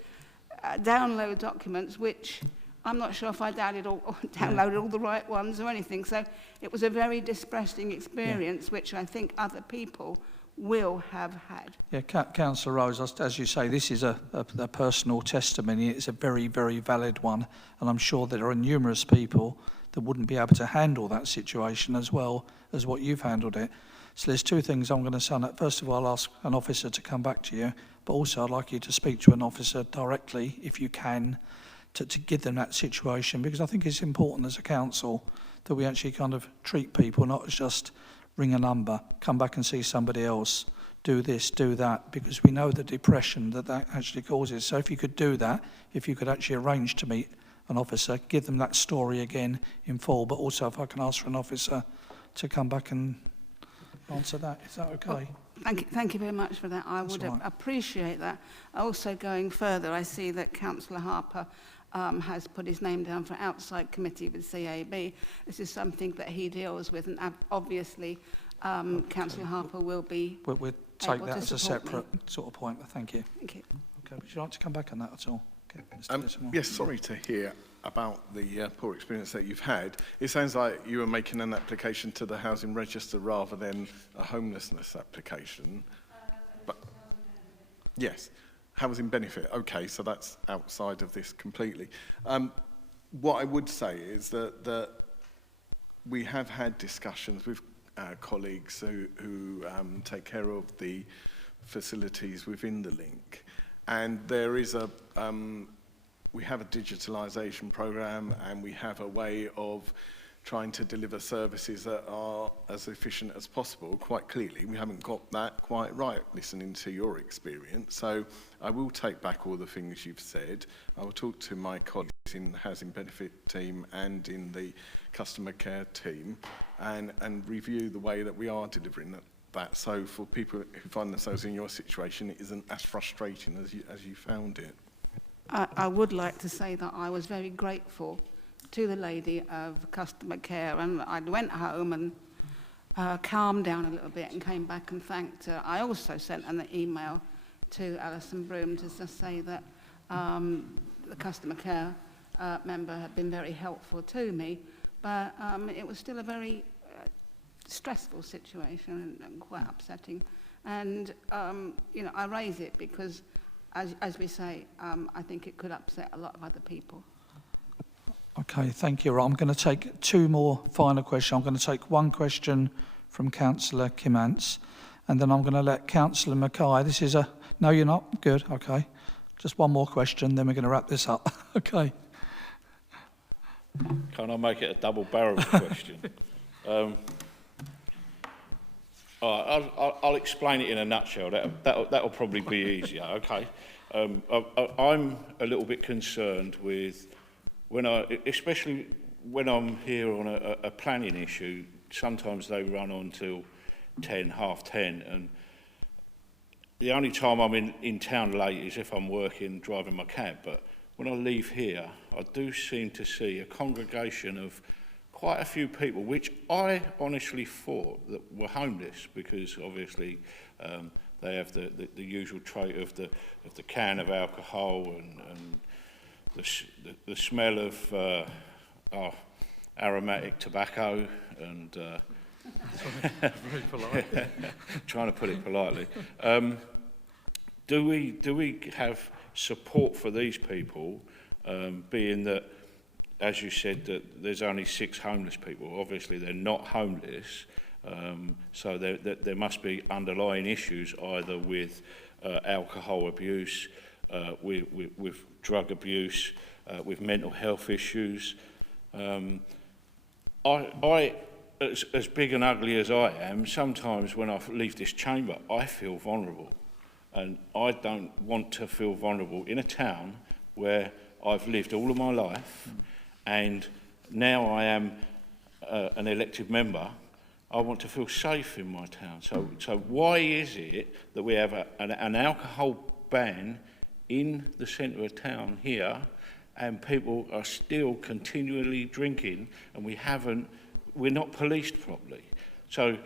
download documents, which I'm not sure if I downloaded all the right ones or anything. So it was a very distressing experience, which I think other people will have had. Yeah, Councillor Rose, as you say, this is a personal testimony. It's a very, very valid one, and I'm sure there are numerous people that wouldn't be able to handle that situation as well as what you've handled it. So there's two things I'm going to say. First of all, I'll ask an officer to come back to you, but also I'd like you to speak to an officer directly, if you can, to give them that situation, because I think it's important as a council that we actually kind of treat people, not as just ring a number, come back and see somebody else, do this, do that, because we know the depression that actually causes. So if you could do that, if you could actually arrange to meet an officer, give them that story again in full, but also if I can ask for an officer to come back and answer that. Is that okay? Well, thank you very much for that. I would appreciate that. Also, going further, I see that Councillor Harper has put his name down for outside committee with CAB. This is something that he deals with, and obviously Councillor Harper will be We'll take that as a separate sort of point. Thank you. Thank you. Okay, would you like to come back on that at all? Okay, yes, sorry to hear about the poor experience that you've had. It sounds like you were making an application to the housing register rather than a homelessness application. But yes, housing benefit. Okay, so that's outside of this completely. What I would say is that we have had discussions with colleagues who take care of the facilities within the link, and there is we have a digitalisation programme, and we have a way of trying to deliver services that are as efficient as possible. Quite clearly, we haven't got that quite right, listening to your experience. So I will take back all the things you've said. I will talk to my colleagues in the housing benefit team and in the customer care team and review the way that we are delivering that. So for people who find themselves in your situation, it isn't as frustrating as you found it. I would like to say that I was very grateful to the lady of customer care, and I went home and calmed down a little bit and came back and thanked her. I also sent an email to Alison Broom to just say that the customer care member had been very helpful to me, but it was still a very stressful situation and quite upsetting. And, you know, I raise it because, as we say, I think it could upset a lot of other people. Okay, thank you. I'm going to take two more final questions. I'm going to take one question from Councillor Kimantz, and then I'm going to let Councillor Mackay. This is a... No, you're not? Good, okay. Just one more question, then we're going to wrap this up. Okay. Can I make it a double-barreled question? I'll explain it in a nutshell. That'll probably be easier. Okay. I'm a little bit concerned with especially when I'm here on a planning issue. Sometimes they run on till 10, half 10, and the only time I'm in town late is if I'm working, driving my cab. But when I leave here, I do seem to see a congregation of quite a few people, which I honestly thought that were homeless, because obviously they have the usual trait of the can of alcohol and the smell of aromatic tobacco and very polite. Trying to put it politely. Do we have support for these people, being that, as you said, that there's only 6 homeless people? Obviously they're not homeless, so there must be underlying issues either with alcohol abuse, with drug abuse, with mental health issues. As big and ugly as I am, sometimes when I leave this chamber, I feel vulnerable. And I don't want to feel vulnerable in a town where I've lived all of my life, and now I am an elected member. I want to feel safe in my town. So why is it that we have an alcohol ban in the centre of town here, and people are still continually drinking, and we're not policed properly? So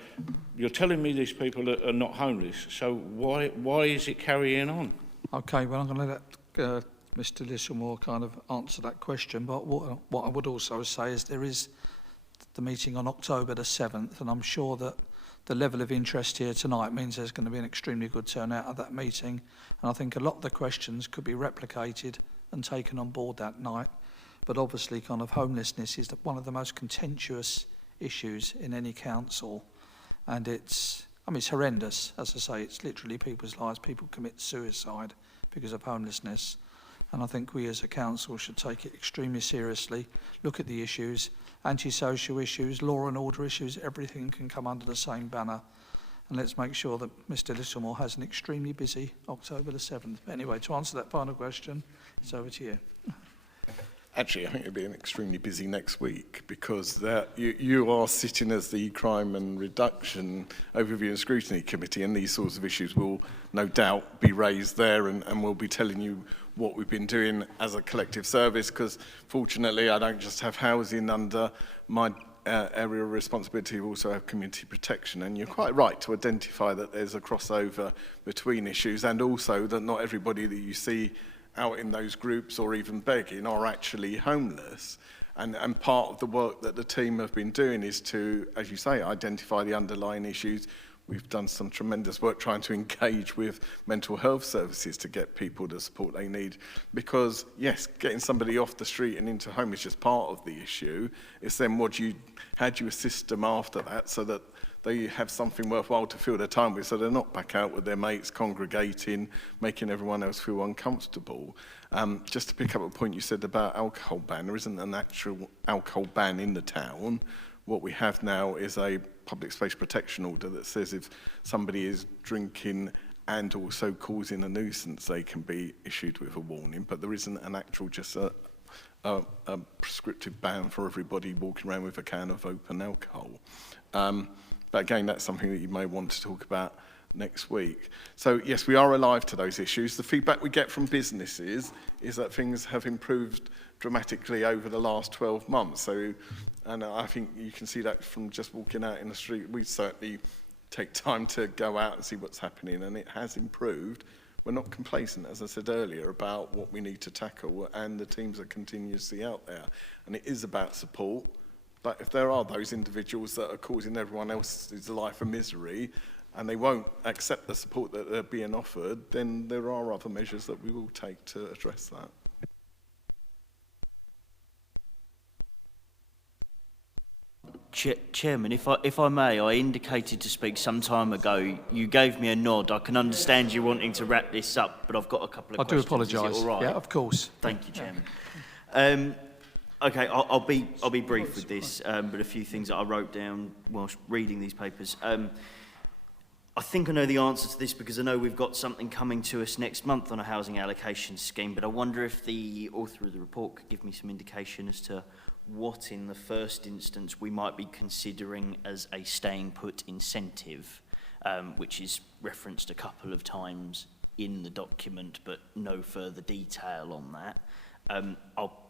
you're telling me these people are not homeless, so why is it carrying on? Okay, well, I'm going to let Mr Littlemore kind of answer that question, but what I would also say is there is the meeting on October the 7th, and I'm sure that the level of interest here tonight means there's going to be an extremely good turnout at that meeting, and I think a lot of the questions could be replicated and taken on board that night. But obviously kind of homelessness is one of the most contentious issues in any council, and it's horrendous. As I say, it's literally people's lives. People commit suicide because of homelessness, and I think we as a council should take it extremely seriously, look at the issues, antisocial issues, law and order issues. Everything can come under the same banner, and let's make sure that Mr Littlemore has an extremely busy October the 7th. But anyway, to answer that final question, it's over to you. Actually, I think it'll be an extremely busy next week, because you are sitting as the Crime and Reduction Overview and Scrutiny Committee, and these sorts of issues will no doubt be raised there, and we'll be telling you what we've been doing as a collective service, because fortunately I don't just have housing under my area of responsibility, we also have community protection. And you're quite right to identify that there's a crossover between issues, and also that not everybody that you see out in those groups or even begging are actually homeless. And part of the work that the team have been doing is to, as you say, identify the underlying issues. We've done some tremendous work trying to engage with mental health services to get people the support they need. Because, yes, getting somebody off the street and into home is just part of the issue. It's then how do you assist them after that so that they have something worthwhile to fill their time with, so they're not back out with their mates, congregating, making everyone else feel uncomfortable. Just to pick up a point you said about alcohol ban, there isn't an actual alcohol ban in the town. What we have now is a public space protection order that says if somebody is drinking and also causing a nuisance, they can be issued with a warning, but there isn't an actual just a prescriptive ban for everybody walking around with a can of open alcohol. But again, that's something that you may want to talk about next week. So yes, we are alive to those issues. The feedback we get from businesses is that things have improved dramatically over the last 12 months. So, and I think you can see that from just walking out in the street. We certainly take time to go out and see what's happening, and it has improved. We're not complacent, as I said earlier, about what we need to tackle, and the teams are continuously out there. And it is about support. But if there are those individuals that are causing everyone else's life a misery, and they won't accept the support that they're being offered, then there are other measures that we will take to address that. Chairman, if I may, I indicated to speak some time ago. You gave me a nod. I can understand you wanting to wrap this up, but I've got a couple of questions. I do apologise. Is it all right? Yeah, of course. Thank you, Chairman. Okay, I'll be brief with this, but a few things that I wrote down whilst reading these papers. I think I know the answer to this because I know we've got something coming to us next month on a housing allocation scheme, but I wonder if the author of the report could give me some indication as to what in the first instance we might be considering as a staying put incentive, which is referenced a couple of times in the document, but no further detail on that. I'll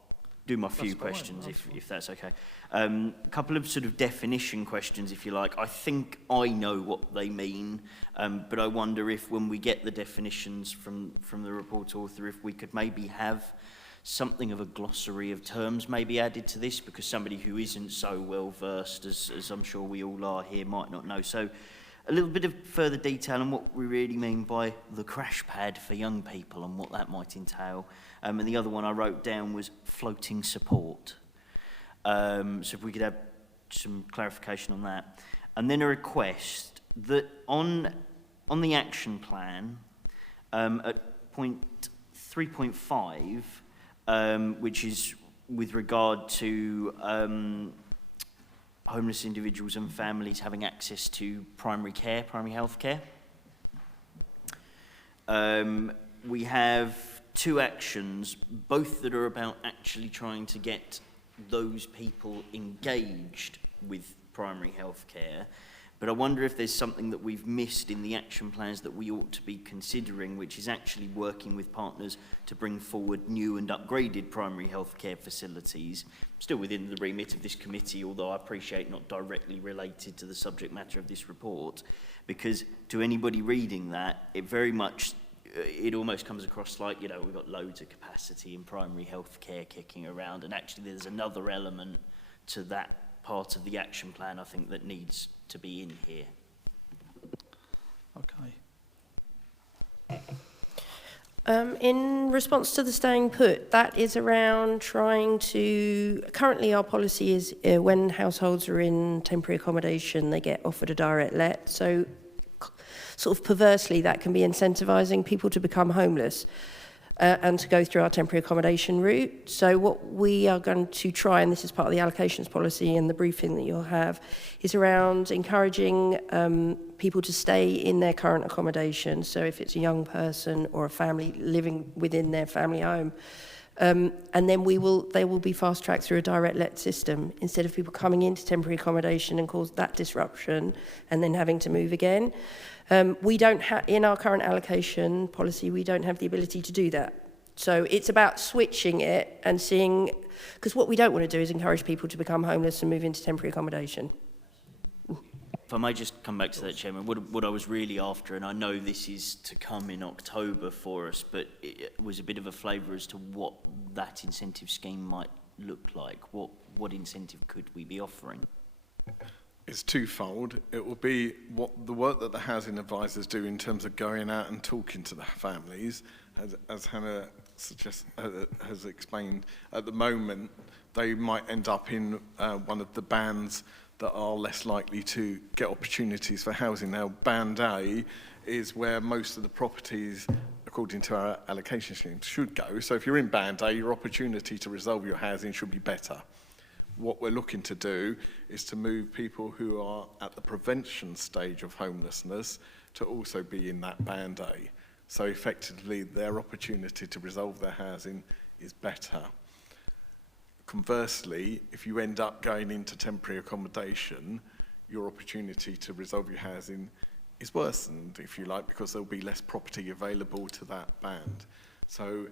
do my few questions if that's okay. A couple of sort of definition questions, if you like. I think I know what they mean, but I wonder if when we get the definitions from the report author, if we could maybe have something of a glossary of terms maybe added to this, because somebody who isn't so well versed as I'm sure we all are here might not know. So a little bit of further detail on what we really mean by the crash pad for young people and what that might entail. And the other one I wrote down was floating support. So if we could have some clarification on that. And then a request that on the action plan, at point 3.5, which is with regard to homeless individuals and families having access to primary care, primary health care. We have two actions, both that are about actually trying to get those people engaged with primary health care. But I wonder if there's something that we've missed in the action plans that we ought to be considering, which is actually working with partners to bring forward new and upgraded primary health care facilities, still within the remit of this committee, although I appreciate not directly related to the subject matter of this report, because to anybody reading that, it almost comes across like, we've got loads of capacity in primary health care kicking around, and actually there's another element to that part of the action plan, I think, that needs to be in here. Okay. In response to the staying put, that is around trying to... Currently our policy is when households are in temporary accommodation, they get offered a direct let. So sort of perversely, that can be incentivising people to become homeless and to go through our temporary accommodation route. So what we are going to try, and this is part of the allocations policy and the briefing that you'll have, is around encouraging people to stay in their current accommodation. So if it's a young person or a family living within their family home, and then they will be fast-tracked through a direct let system instead of people coming into temporary accommodation and cause that disruption and then having to move again. We don't have, in our current allocation policy, we don't have the ability to do that. So it's about switching it and seeing, because what we don't want to do is encourage people to become homeless and move into temporary accommodation. If I may just come back to that, Chairman, what I was really after, and I know this is to come in October for us, but it was a bit of a flavour as to what that incentive scheme might look like. What incentive could we be offering? It's twofold. It will be what the work that the housing advisors do in terms of going out and talking to the families, as Hannah has explained. At the moment, they might end up in one of the bands that are less likely to get opportunities for housing. Now, Band A is where most of the properties, according to our allocation scheme, should go. So if you're in Band A, your opportunity to resolve your housing should be better. What we're looking to do is to move people who are at the prevention stage of homelessness to also be in that Band A. So effectively, their opportunity to resolve their housing is better. Conversely, if you end up going into temporary accommodation, your opportunity to resolve your housing is worsened, if you like, because there'll be less property available to that band. So,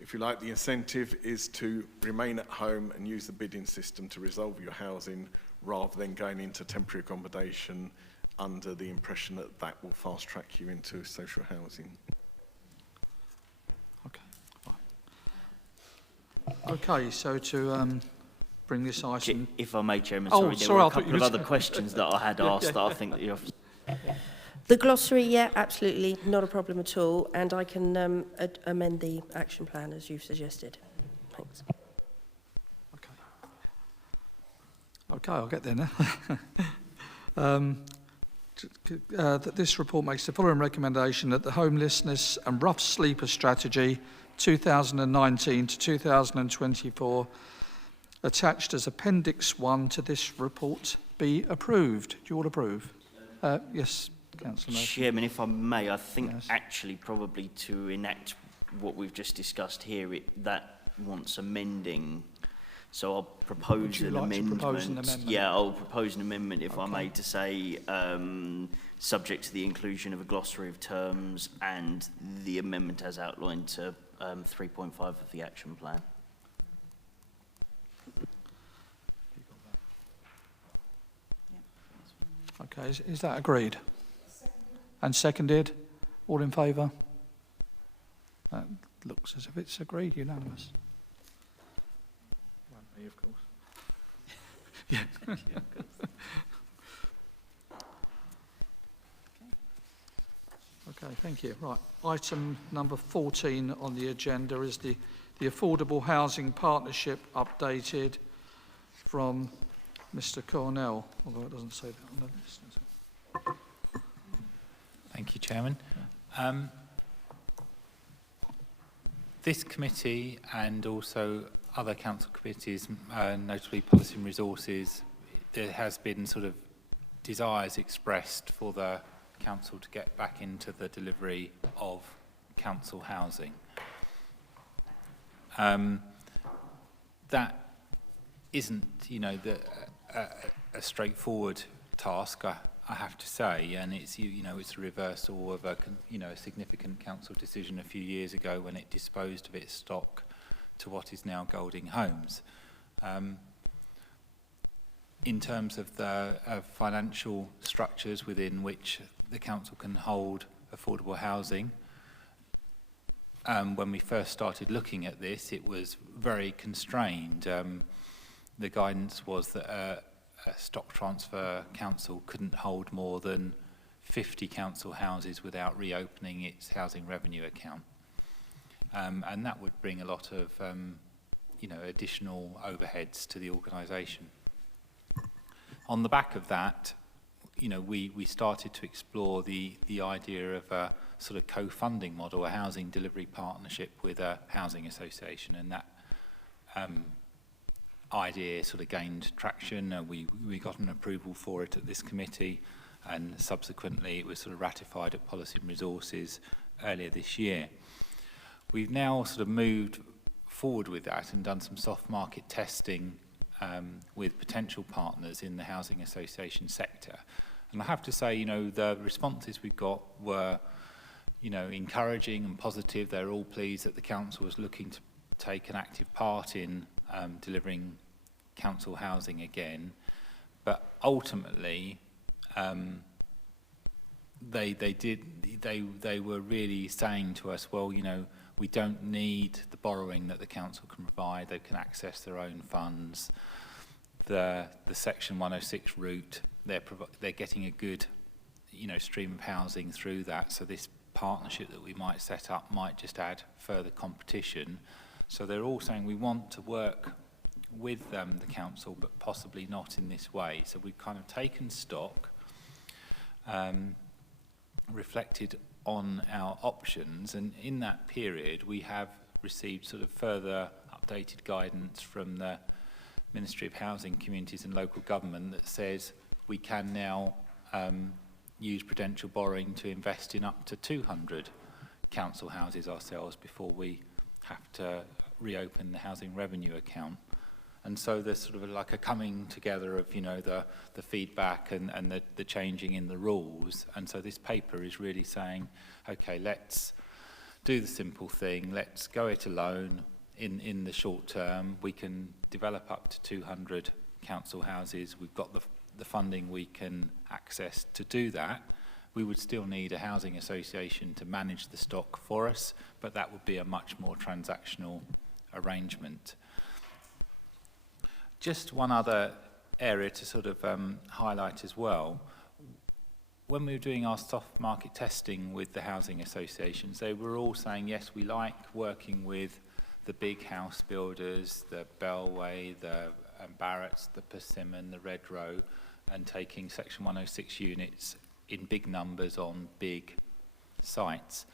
if you like, the incentive is to remain at home and use the bidding system to resolve your housing rather than going into temporary accommodation under the impression that that will fast track you into social housing. Okay, fine. Okay, so to bring this item... If I may, Chairman, Oh, sorry, there sorry, were I a thought couple you of was- other questions that I had asked that I think that the officer... The glossary, yeah, absolutely, not a problem at all, and I can amend the action plan as you've suggested. Thanks. Okay, I'll get there now. That this report makes the following recommendation: that the Homelessness and Rough Sleeper Strategy 2019 to 2024, attached as Appendix 1 to this report, be approved. Do you all approve? Yes, Councillor Murphy. Chairman, if I may, I think Yes. actually probably to enact what we've just discussed here, that wants amending. So I'll propose Would you an like to amendment. propose an amendment? Yeah, I'll propose an amendment, if I Okay. may, to say subject to the inclusion of a glossary of terms and the amendment as outlined to 3.5 of the action plan. Okay, is that agreed? And seconded? All in favour? That looks as if it's agreed, unanimous. Me, of course. Yeah. Okay, thank you. Right, item number 14 on the agenda is the Affordable Housing Partnership updated from Mr. Cornell, although it doesn't say that on the list, does it? Thank you, Chairman. This committee and also other council committees, notably Policy and Resources, there has been sort of desires expressed for the council to get back into the delivery of council housing. That isn't, you know, a straightforward task, I have to say, and it's, you know, it's a reversal of a significant council decision a few years ago when it disposed of its stock to what is now Golding Homes. In terms of the financial structures within which the council can hold affordable housing, when we first started looking at this, it was very constrained. The guidance was that a stock transfer council couldn't hold more than 50 council houses without reopening its housing revenue account. And that would bring a lot of additional overheads to the organisation. On the back of that, we started to explore the idea of a sort of co-funding model, a housing delivery partnership with a housing association, and that idea sort of gained traction. We got an approval for it at this committee, and subsequently it was sort of ratified at Policy and Resources earlier this year. We've now sort of moved forward with that and done some soft market testing with potential partners in the housing association sector. And I have to say, the responses we got were, encouraging and positive. They're all pleased that the council was looking to take an active part in delivering council housing again. But ultimately, they were really saying to us, well, we don't need the borrowing that the council can provide. They can access their own funds. The Section 106 route, they're getting a good, stream of housing through that. So this partnership that we might set up might just add further competition. So they're all saying we want to work with the council, but possibly not in this way. So we've kind of taken stock, reflected on our options, and in that period we have received sort of further updated guidance from the Ministry of Housing, Communities and Local Government that says we can now use prudential borrowing to invest in up to 200 council houses ourselves before we have to reopen the housing revenue account. And so there's sort of like a coming together of, you know, the feedback and the changing in the rules. And so this paper is really saying, okay, let's do the simple thing. Let's go it alone in the short term. We can develop up to 200 council houses. We've got the funding we can access to do that. We would still need a housing association to manage the stock for us, but that would be a much more transactional arrangement. Just one other area to sort of highlight as well. When we were doing our soft market testing with the housing associations, they were all saying, yes, we like working with the big house builders, the Bellway, the Barrett's, the Persimmon, the Red Row, and taking Section 106 units in big numbers on big sites.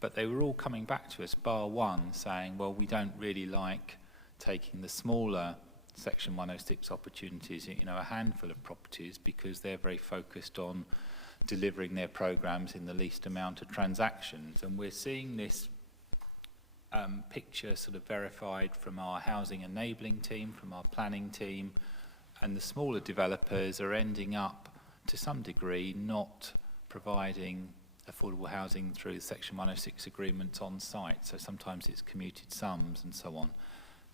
But they were all coming back to us, bar one, saying, well, we don't really like taking the smaller Section 106 opportunities, you know, a handful of properties, because they're very focused on delivering their programs in the least amount of transactions. And we're seeing this picture sort of verified from our housing enabling team, from our planning team, and the smaller developers are ending up, to some degree, not providing affordable housing through Section 106 agreements on site. So sometimes it's commuted sums and so on.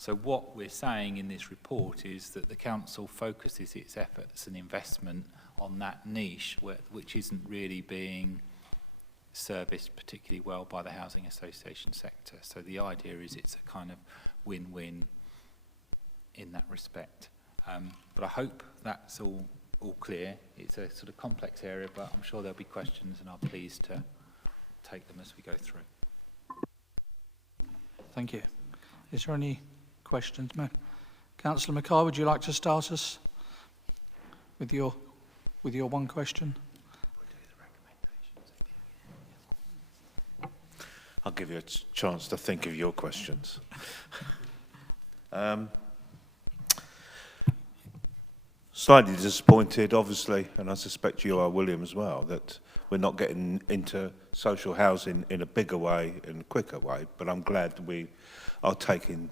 So what we're saying in this report is that the council focuses its efforts and investment on that niche, which isn't really being serviced particularly well by the housing association sector. So the idea is it's a kind of win-win in that respect. But I hope that's all clear. It's a sort of complex area, but I'm sure there'll be questions, and I'm pleased to take them as we go through. Thank you. Is there any questions? Councillor Mackay, would you like to start us with your one question? I'll give you a chance to think of your questions. Slightly disappointed, obviously, and I suspect you are, William, as well, that we're not getting into social housing in a bigger way and a quicker way, but I'm glad we are taking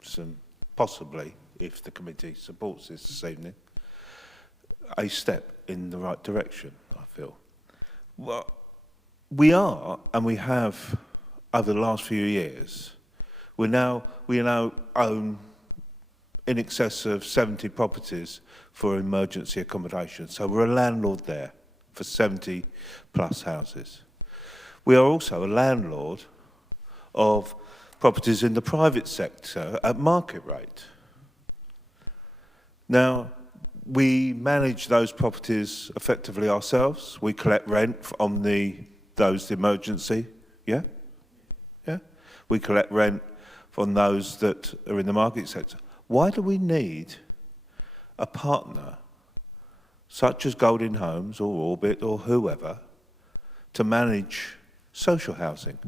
some, possibly, if the committee supports this evening, a step in the right direction, I feel. Well, we are, and we have, over the last few years, we now own in excess of 70 properties for emergency accommodation. So we're a landlord there for 70 plus houses. We are also a landlord of properties in the private sector at market rate. Now, we manage those properties effectively ourselves. We collect rent on those emergency, yeah? We collect rent from those that are in the market sector. Why do we need a partner such as Golden Homes or Orbit or whoever to manage social housing?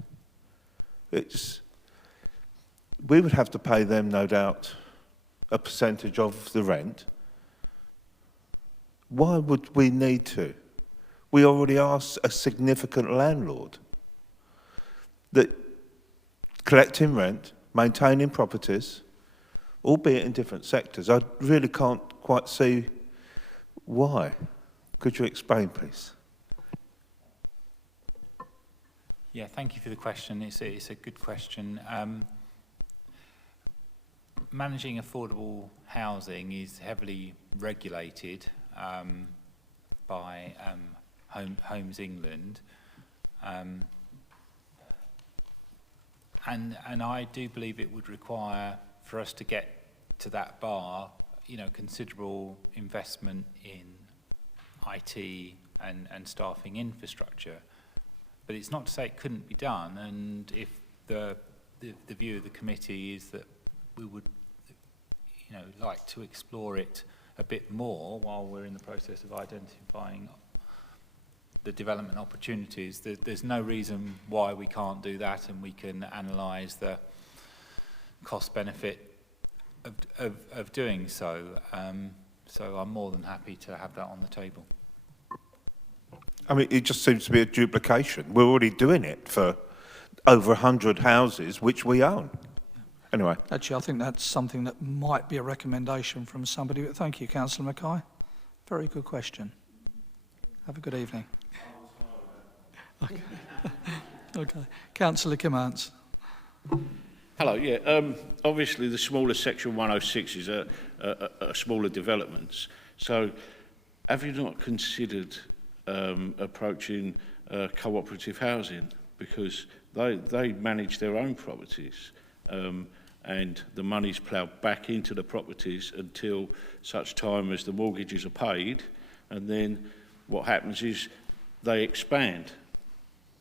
We would have to pay them, no doubt, a percentage of the rent. Why would we need to? We already are a significant landlord that collecting rent, maintaining properties, albeit in different sectors. I really can't quite see why. Could you explain, please? Yeah, thank you for the question. It's a good question. Managing affordable housing is heavily regulated by Homes England. And I do believe it would require, for us to get to that bar, you know, considerable investment in IT and staffing infrastructure. But it's not to say it couldn't be done, and if the view of the committee is that we would, you know, like to explore it a bit more while we're in the process of identifying the development opportunities, there's no reason why we can't do that, and we can analyse the cost benefit of doing so. So I'm more than happy to have that on the table. I mean, it just seems to be a duplication. We're already doing it for over 100 houses which we own. Anyway. Actually, I think that's something that might be a recommendation from somebody. But thank you, Councillor Mackay. Very good question. Have a good evening. Okay. Okay. Councillor Kimantz. Hello, yeah. Obviously, the smaller Section 106 is a smaller developments. So, have you not considered approaching cooperative housing? Because they manage their own properties, and the money's ploughed back into the properties until such time as the mortgages are paid, and then what happens is they expand.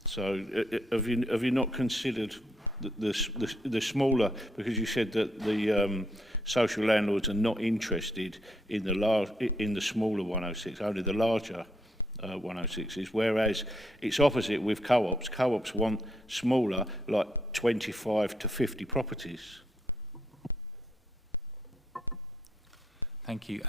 So, have you not considered the smaller, because you said that the social landlords are not interested in the smaller 106, only the larger 106s, whereas it's opposite with co-ops. Co-ops want smaller, like 25 to 50 properties. Thank you.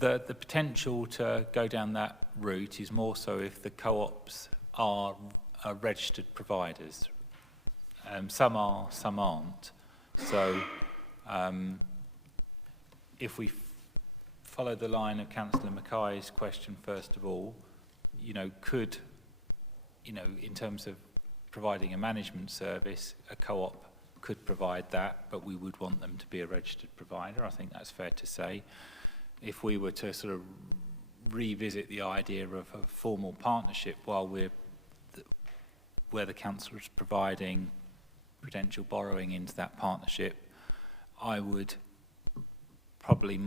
The potential to go down that route is more so if the co-ops are registered providers. Some are, some aren't. So if we follow the line of Councillor Mackay's question first of all, could, in terms of providing a management service, a co-op could provide that, but we would want them to be a registered provider. I think that's fair to say. If we were to sort of revisit the idea of a formal partnership where the council is providing prudential borrowing into that partnership, I would probably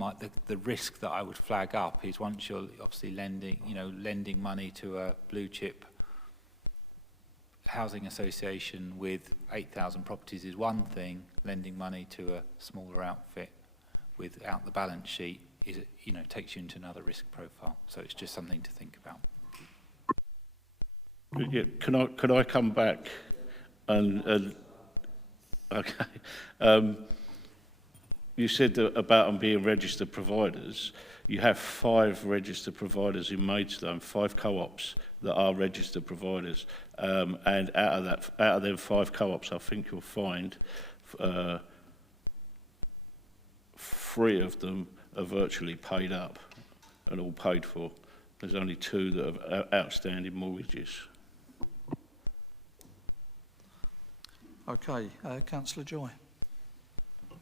the risk that I would flag up is once you're obviously lending money to a blue chip housing association with 8,000 properties is one thing. Lending money to a smaller outfit without the balance sheet is, takes you into another risk profile. So it's just something to think about. Yeah, can I come back and okay. You said that about them being registered providers. You have 5 registered providers in Maidstone, 5 co-ops that are registered providers, and out of them 5 co-ops, I think you'll find 3 of them are virtually paid up and all paid for. There's only 2 that have outstanding mortgages. Okay, Councillor Joy.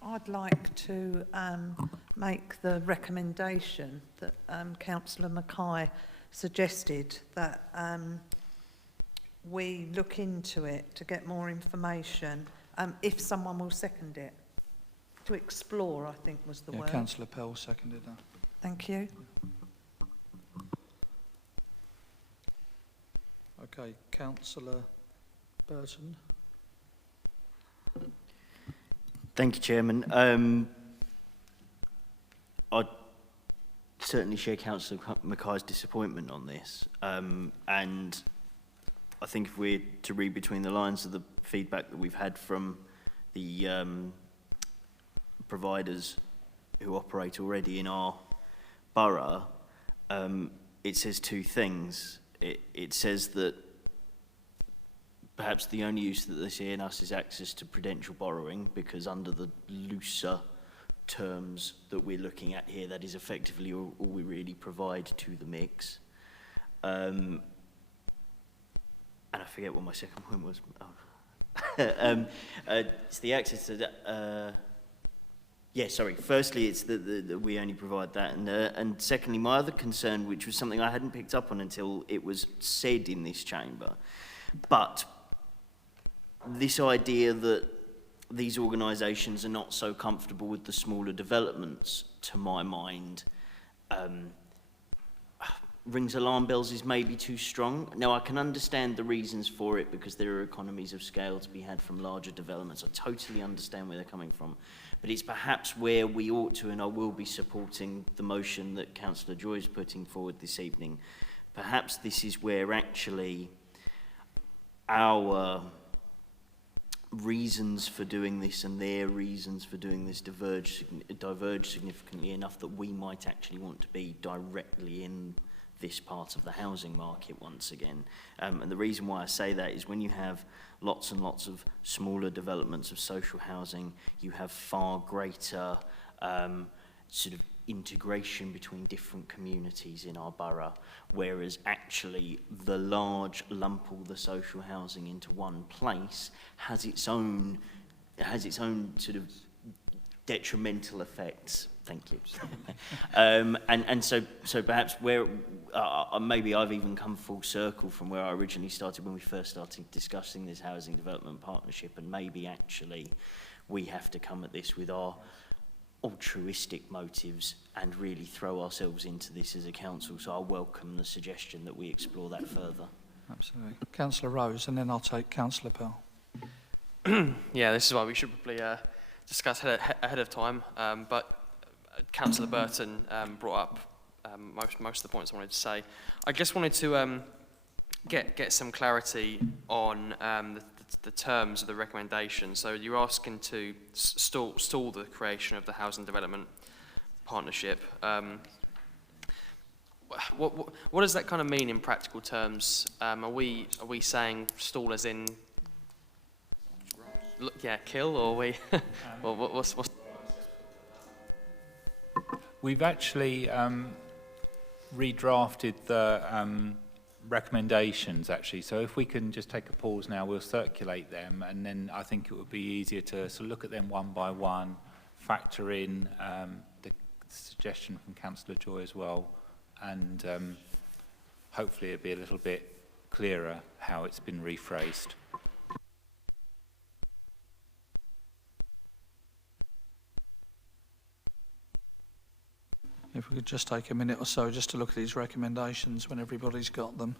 I'd like to make the recommendation that Councillor Mackay suggested, that we look into it to get more information, if someone will second it. To explore, I think was the word. Councillor Pell seconded that. Thank you. Okay, Councillor Burton. Thank you, Chairman. I certainly share Councillor Mackay's disappointment on this, and I think if we're to read between the lines of the feedback that we've had from the providers who operate already in our borough, it says 2 things. It says that perhaps the only use that they see in us is access to prudential borrowing, because under the looser terms that we're looking at here, that is effectively all we really provide to the mix. And I forget what my second point was. It's the access to that. Firstly, it's that we only provide that, and secondly, my other concern, which was something I hadn't picked up on until it was said in this chamber, but this idea that these organisations are not so comfortable with the smaller developments, to my mind, rings alarm bells is maybe too strong. Now, I can understand the reasons for it, because there are economies of scale to be had from larger developments. I totally understand where they're coming from. But it's perhaps where we ought to, and I will be supporting the motion that Councillor Joy is putting forward this evening, perhaps this is where actually our reasons for doing this and their reasons for doing this diverge significantly enough that we might actually want to be directly in this part of the housing market once again. And the reason why I say that is when you have lots and lots of smaller developments of social housing, you have far greater sort of integration between different communities in our borough, whereas actually the large lump all the social housing into one place has its own sort of detrimental effects. Thank you. And so perhaps where maybe I've even come full circle from where I originally started when we first started discussing this housing development partnership, and maybe actually we have to come at this with our altruistic motives and really throw ourselves into this as a council. So I welcome the suggestion that we explore that further. Absolutely. Councillor Rose, and then I'll take Councillor Pell. Yeah, this is why we should probably discuss ahead of time. But Councillor Burton brought up most of the points I wanted to say. I just wanted to get some clarity on the terms of the recommendation. So you're asking to stall the creation of the housing development partnership. What does that kind of mean in practical terms? Are we saying stall as in kill, or we? Or what's We've actually redrafted the recommendations, actually. So if we can just take a pause now, we'll circulate them, and then I think it would be easier to sort of look at them one by one, factor in the suggestion from Councillor Joy as well, and hopefully it'll be a little bit clearer how it's been rephrased. If we could just take a minute or so just to look at these recommendations when everybody's got them.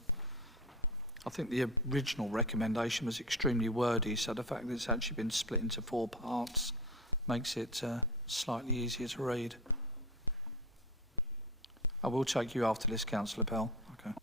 I think the original recommendation was extremely wordy, so the fact that it's actually been split into 4 parts makes it slightly easier to read. I will take you after this, Councillor Pell. Okay.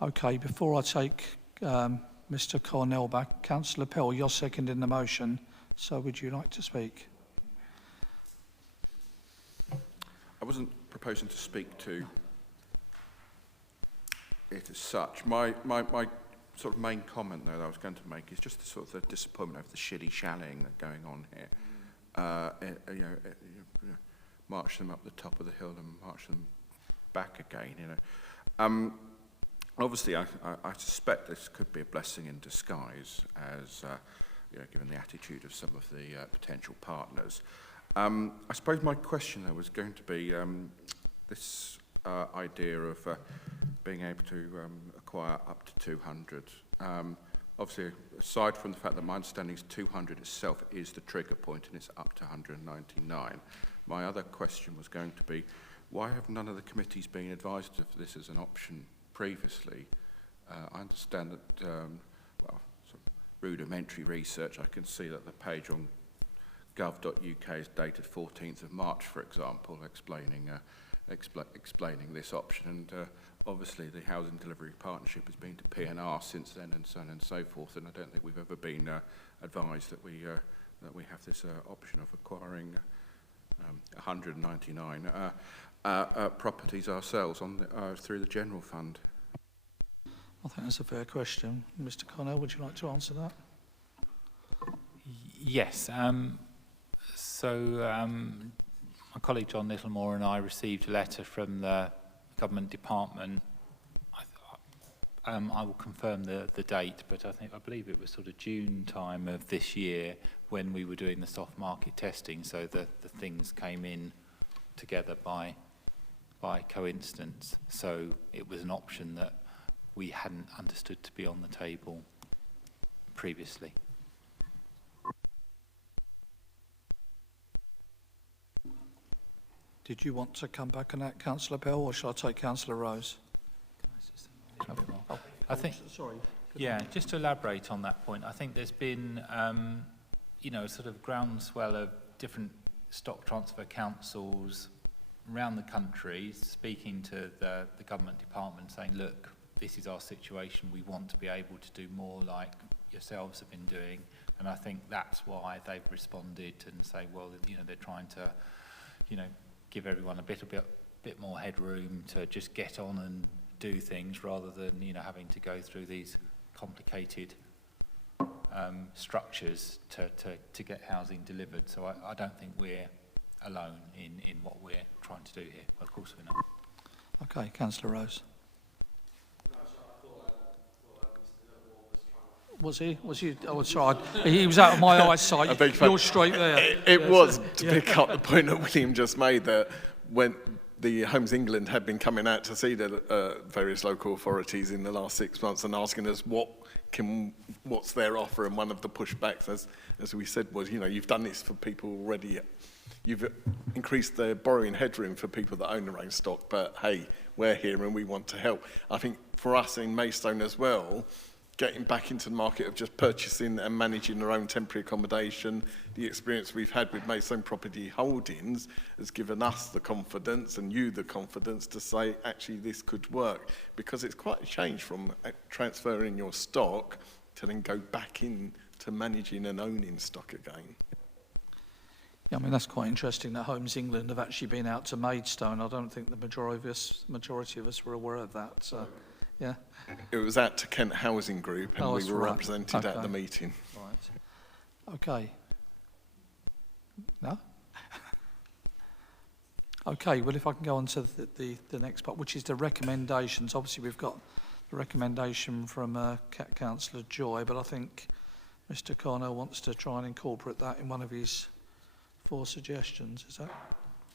Okay, before I take Mr Cornell back, Councillor Pell, you're seconding the motion, so would you like to speak? I wasn't proposing to speak to it as such. My sort of main comment, though, that I was going to make is just the sort of the disappointment over the shilly-shallying that's going on here. March them up the top of the hill and march them back again, Obviously, I suspect this could be a blessing in disguise, as given the attitude of some of the potential partners. I suppose my question, though, was going to be this idea of being able to acquire up to 200. Obviously, aside from the fact that my understanding is 200 itself is the trigger point, and it's up to 199. My other question was going to be, why have none of the committees been advised of this as an option previously? I understand that, sort of rudimentary research, I can see that the page on gov.uk is dated 14th of March, for example, explaining this option, and obviously the Housing Delivery Partnership has been to P&R since then, and so on and so forth, and I don't think we've ever been advised that we have this option of acquiring 199 properties ourselves on through the general fund? I think that's a fair question. Mr. Connell, would you like to answer that? Yes. My colleague John Littlemore and I received a letter from the government department. I will confirm the date, but I believe it was sort of June time of this year when we were doing the soft market testing, so the things came in together by coincidence. So it was an option that we hadn't understood to be on the table previously. Did you want to come back on that, Councillor Bell, or shall I take Councillor Rose? I think, yeah, just to elaborate on that point, I think there's been, a sort of groundswell of different stock transfer councils around the country speaking to the government department saying, look, this is our situation, we want to be able to do more like yourselves have been doing. And I think that's why they've responded and say, well, they're trying to, give everyone a bit more headroom to just get on and do things rather than having to go through these complicated structures to get housing delivered. So I don't think we're alone in what we're trying to do here. Of course we're not. Okay, Councillor Rose. Was he? Was he? Oh, sorry. He was out of my eyesight. You're straight there. It was to pick up the point that William just made, that when the Homes England had been coming out to see the various local authorities in the last 6 months and asking us what's their offer, and one of the pushbacks, as we said, was, you've done this for people already. You've increased the borrowing headroom for people that own their own stock, but hey, we're here and we want to help. I think for us in Maidstone as well, getting back into the market of just purchasing and managing their own temporary accommodation, the experience we've had with Maidstone Property Holdings has given us the confidence and you the confidence to say, actually, this could work. Because it's quite a change from transferring your stock to then go back into managing and owning stock again. Yeah, I mean, that's quite interesting that Homes England have actually been out to Maidstone. I don't think the majority of us were aware of that. So, yeah. It was out to Kent Housing Group, and we were represented at the meeting. Right. Okay. No? Okay, well, if I can go on to the next part, which is the recommendations. Obviously, we've got the recommendation from Councillor Joy, but I think Mr. Cornell wants to try and incorporate that in one of his 4 suggestions. Is that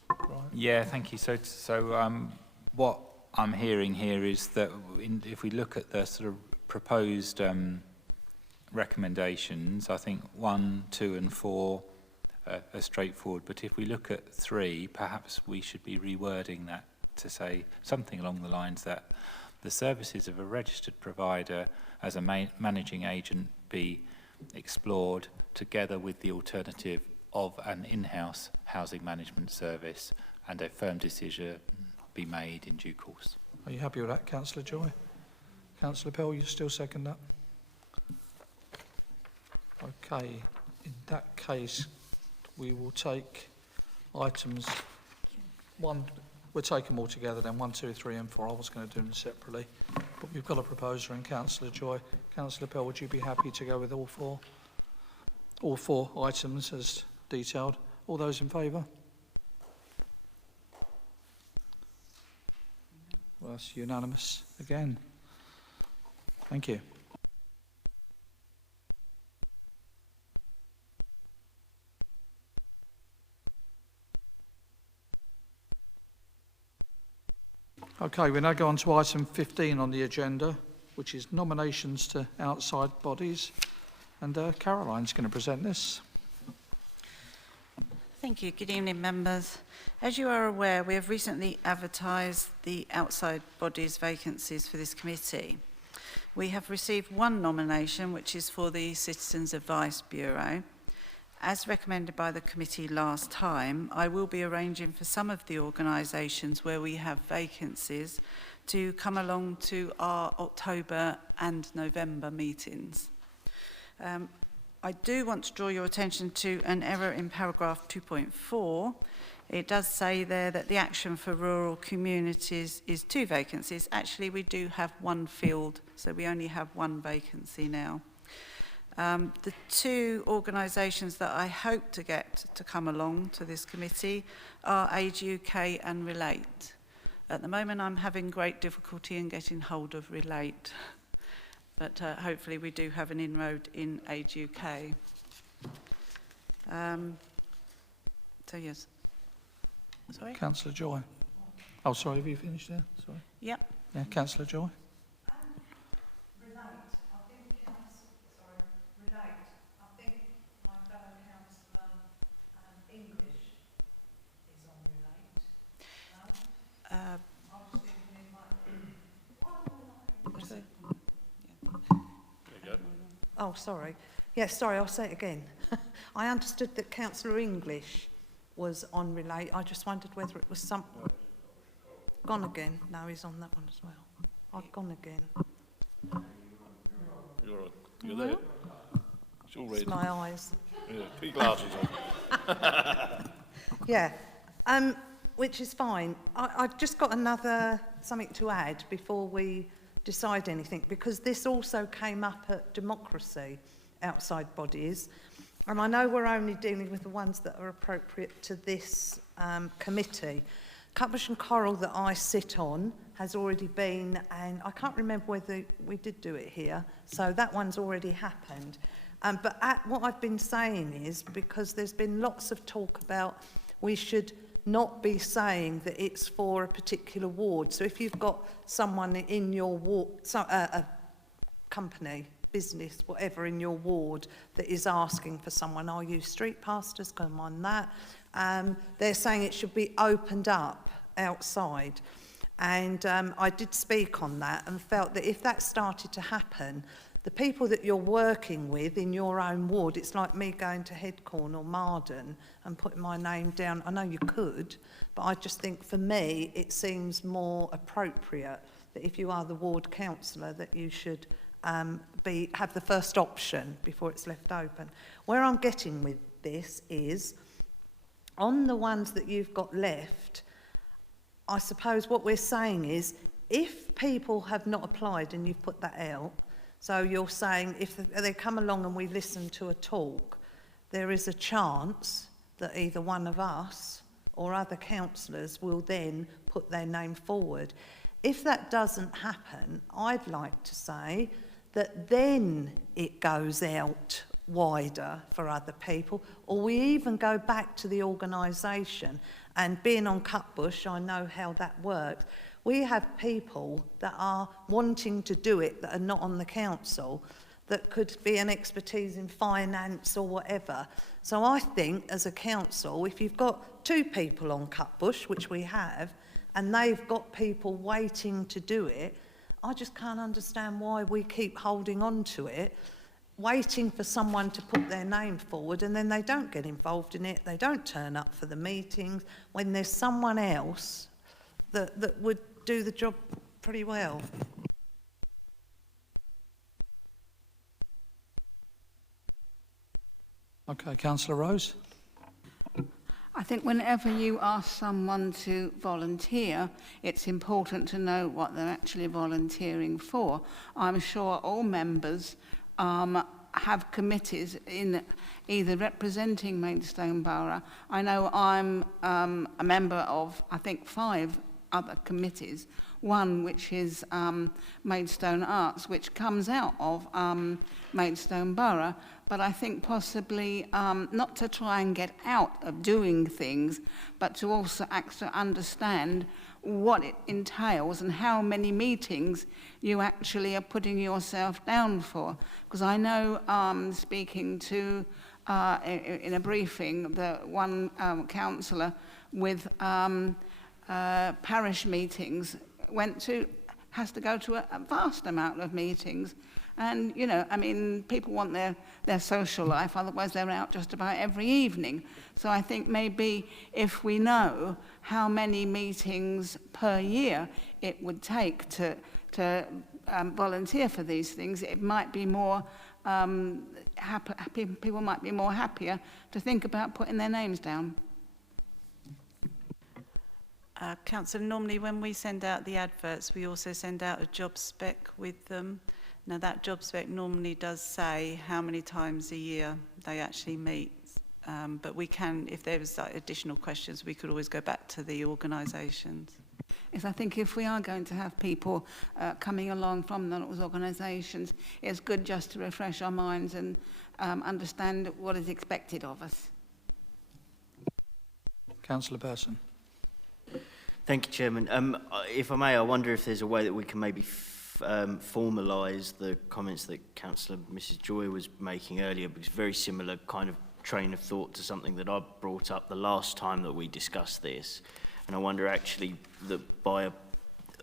right? Yeah, thank you. So what I'm hearing here is that if we look at the sort of proposed recommendations, I think 1, 2 and 4 are straightforward, but if we look at 3, perhaps we should be rewording that to say something along the lines that the services of a registered provider as a managing agent be explored together with the alternative of an in-house housing management service, and a firm decision be made in due course. Are you happy with that, Councillor Joy? Councillor Pell, you still second that? Okay, in that case, we will take items 1, we'll take them all together then, 1, 2, 3 and 4. I was going to do them separately, but we've got a proposer in Councillor Joy. Councillor Pell, would you be happy to go with all 4 items as detailed? All those in favour? Well, that's unanimous again. Thank you. Okay, we now go on to item 15 on the agenda, which is nominations to outside bodies. And Caroline's going to present this. Thank you. Good evening, members. As you are aware, we have recently advertised the outside bodies vacancies for this committee. We have received 1 nomination, which is for the Citizens Advice Bureau. As recommended by the committee last time, I will be arranging for some of the organisations where we have vacancies to come along to our October and November meetings. I do want to draw your attention to an error in paragraph 2.4. It does say there that the action for rural communities is 2 vacancies. Actually, we do have 1 field, so we only have 1 vacancy now. The 2 organisations that I hope to get to come along to this committee are Age UK and Relate. At the moment, I'm having great difficulty in getting hold of Relate, but hopefully we do have an inroad in Age UK. So yes. Sorry? Councillor Joy. Oh, sorry, have you finished there? Sorry. Yep. Yeah, Councillor Joy. Oh, sorry. Yes, sorry, I'll say it again. I understood that Councillor English was on Relate. I just wondered whether it was some... Gone again. No, he's on that one as well. I've gone again. You're there. It's all red. It's my eyes. Yeah, put your glasses on. Yeah, which is fine. I've just got something to add before we decide anything, because this also came up at democracy outside bodies, and I know we're only dealing with the ones that are appropriate to this committee. Cutbush and Coral that I sit on has already been, and I can't remember whether we did do it here, so that one's already happened. But what I've been saying is, because there's been lots of talk about we should not be saying that it's for a particular ward. So if you've got someone in your ward, a company, business, whatever in your ward that is asking for someone, are you street pastors, come on that, they're saying it should be opened up outside. And I did speak on that and felt that if that started to happen, the people that you're working with in your own ward, it's like me going to Headcorn or Marden and putting my name down. I know you could, but I just think for me, it seems more appropriate that if you are the ward councillor, that you should have the first option before it's left open. Where I'm getting with this is, on the ones that you've got left, I suppose what we're saying is, if people have not applied and you've put that out, so you're saying if they come along and we listen to a talk, there is a chance that either one of us or other councillors will then put their name forward. If that doesn't happen, I'd like to say that then it goes out wider for other people, or we even go back to the organisation. And being on Cutbush, I know how that works. We have people that are wanting to do it that are not on the council, that could be an expertise in finance or whatever. So I think as a council, if you've got 2 people on Cutbush, which we have, and they've got people waiting to do it, I just can't understand why we keep holding on to it, waiting for someone to put their name forward, and then they don't get involved in it, they don't turn up for the meetings, when there's someone else that would do the job pretty well. Okay, Councillor Rose. I think whenever you ask someone to volunteer, it's important to know what they're actually volunteering for. I'm sure all members have committees in either representing Maidstone Borough. I know I'm a member of, I think, 5 other committees. One which is Maidstone Arts, which comes out of Maidstone Borough, but I think possibly not to try and get out of doing things, but to also actually understand what it entails and how many meetings you actually are putting yourself down for. Because I know, speaking to, in a briefing, the one councillor with parish meetings has to go to a vast amount of meetings. And, you know, I mean, people want their social life, otherwise they're out just about every evening. So I think maybe if we know how many meetings per year it would take to volunteer for these things, it might be more people might be more happier to think about putting their names down. Councillor, normally when we send out the adverts, we also send out a job spec with them. Now that job spec normally does say how many times a year they actually meet. But we can, if there was additional questions, we could always go back to the organisations. Yes, I think if we are going to have people coming along from those organisations, it's good just to refresh our minds and understand what is expected of us. Councillor Person. Thank you, Chairman. If I may, I wonder if there's a way that we can maybe formalise the comments that Councillor Mrs Joy was making earlier, because very similar kind of train of thought to something that I brought up the last time that we discussed this. And I wonder actually that by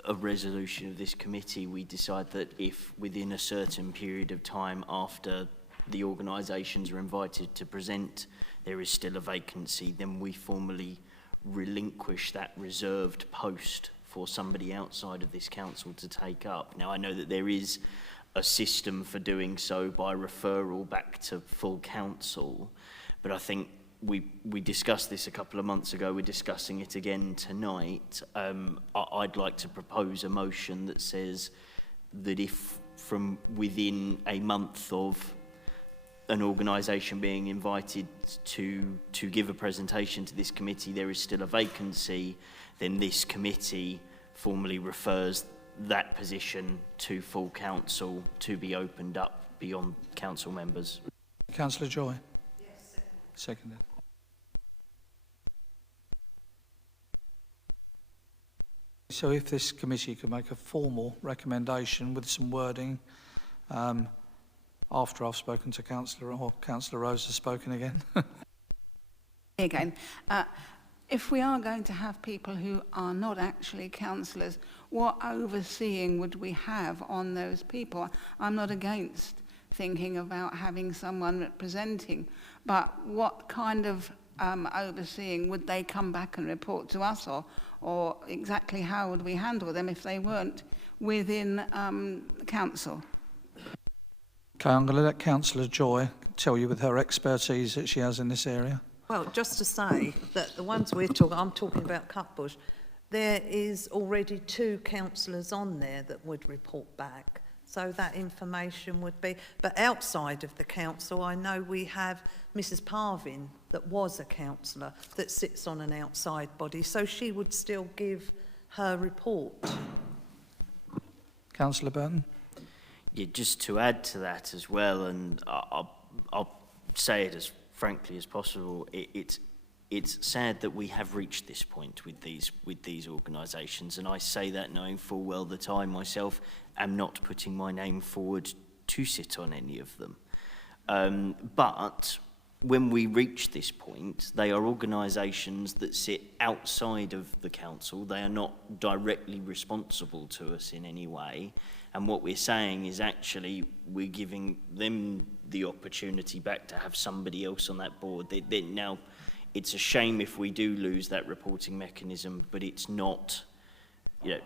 a resolution of this committee, we decide that if within a certain period of time after the organisations are invited to present, there is still a vacancy, then we formally relinquish that reserved post for somebody outside of this council to take up. Now, I know that there is a system for doing so by referral back to full council, but I think we discussed this a couple of months ago, we're discussing it again tonight. I'd like to propose a motion that says that if from within a month of an organisation being invited to give a presentation to this committee, there is still a vacancy, then this committee formally refers that position to full council to be opened up beyond council members. Councillor Joy. Yes, seconded. So if this committee could make a formal recommendation with some wording, after I've spoken to Councillor, or Councillor Rose has spoken again. Again, if we are going to have people who are not actually councillors, what overseeing would we have on those people? I'm not against thinking about having someone representing, but what kind of overseeing would they come back and report to us, or exactly how would we handle them if they weren't within council? Okay, I'm going to let Councillor Joy tell you with her expertise that she has in this area. Well, just to say that the ones I'm talking about Cutbush, there is already 2 councillors on there that would report back. So that information would be, but outside of the council, I know we have Mrs Parvin that was a councillor that sits on an outside body, so she would still give her report. Councillor Burton. Yeah, just to add to that as well, and I'll say it as frankly as possible, it's sad that we have reached this point with these organisations, and I say that knowing full well that I myself am not putting my name forward to sit on any of them. But when we reach this point, they are organisations that sit outside of the council. They are not directly responsible to us in any way. And what we're saying is actually we're giving them the opportunity back to have somebody else on that board. Now, it's a shame if we do lose that reporting mechanism, but it's not, you know,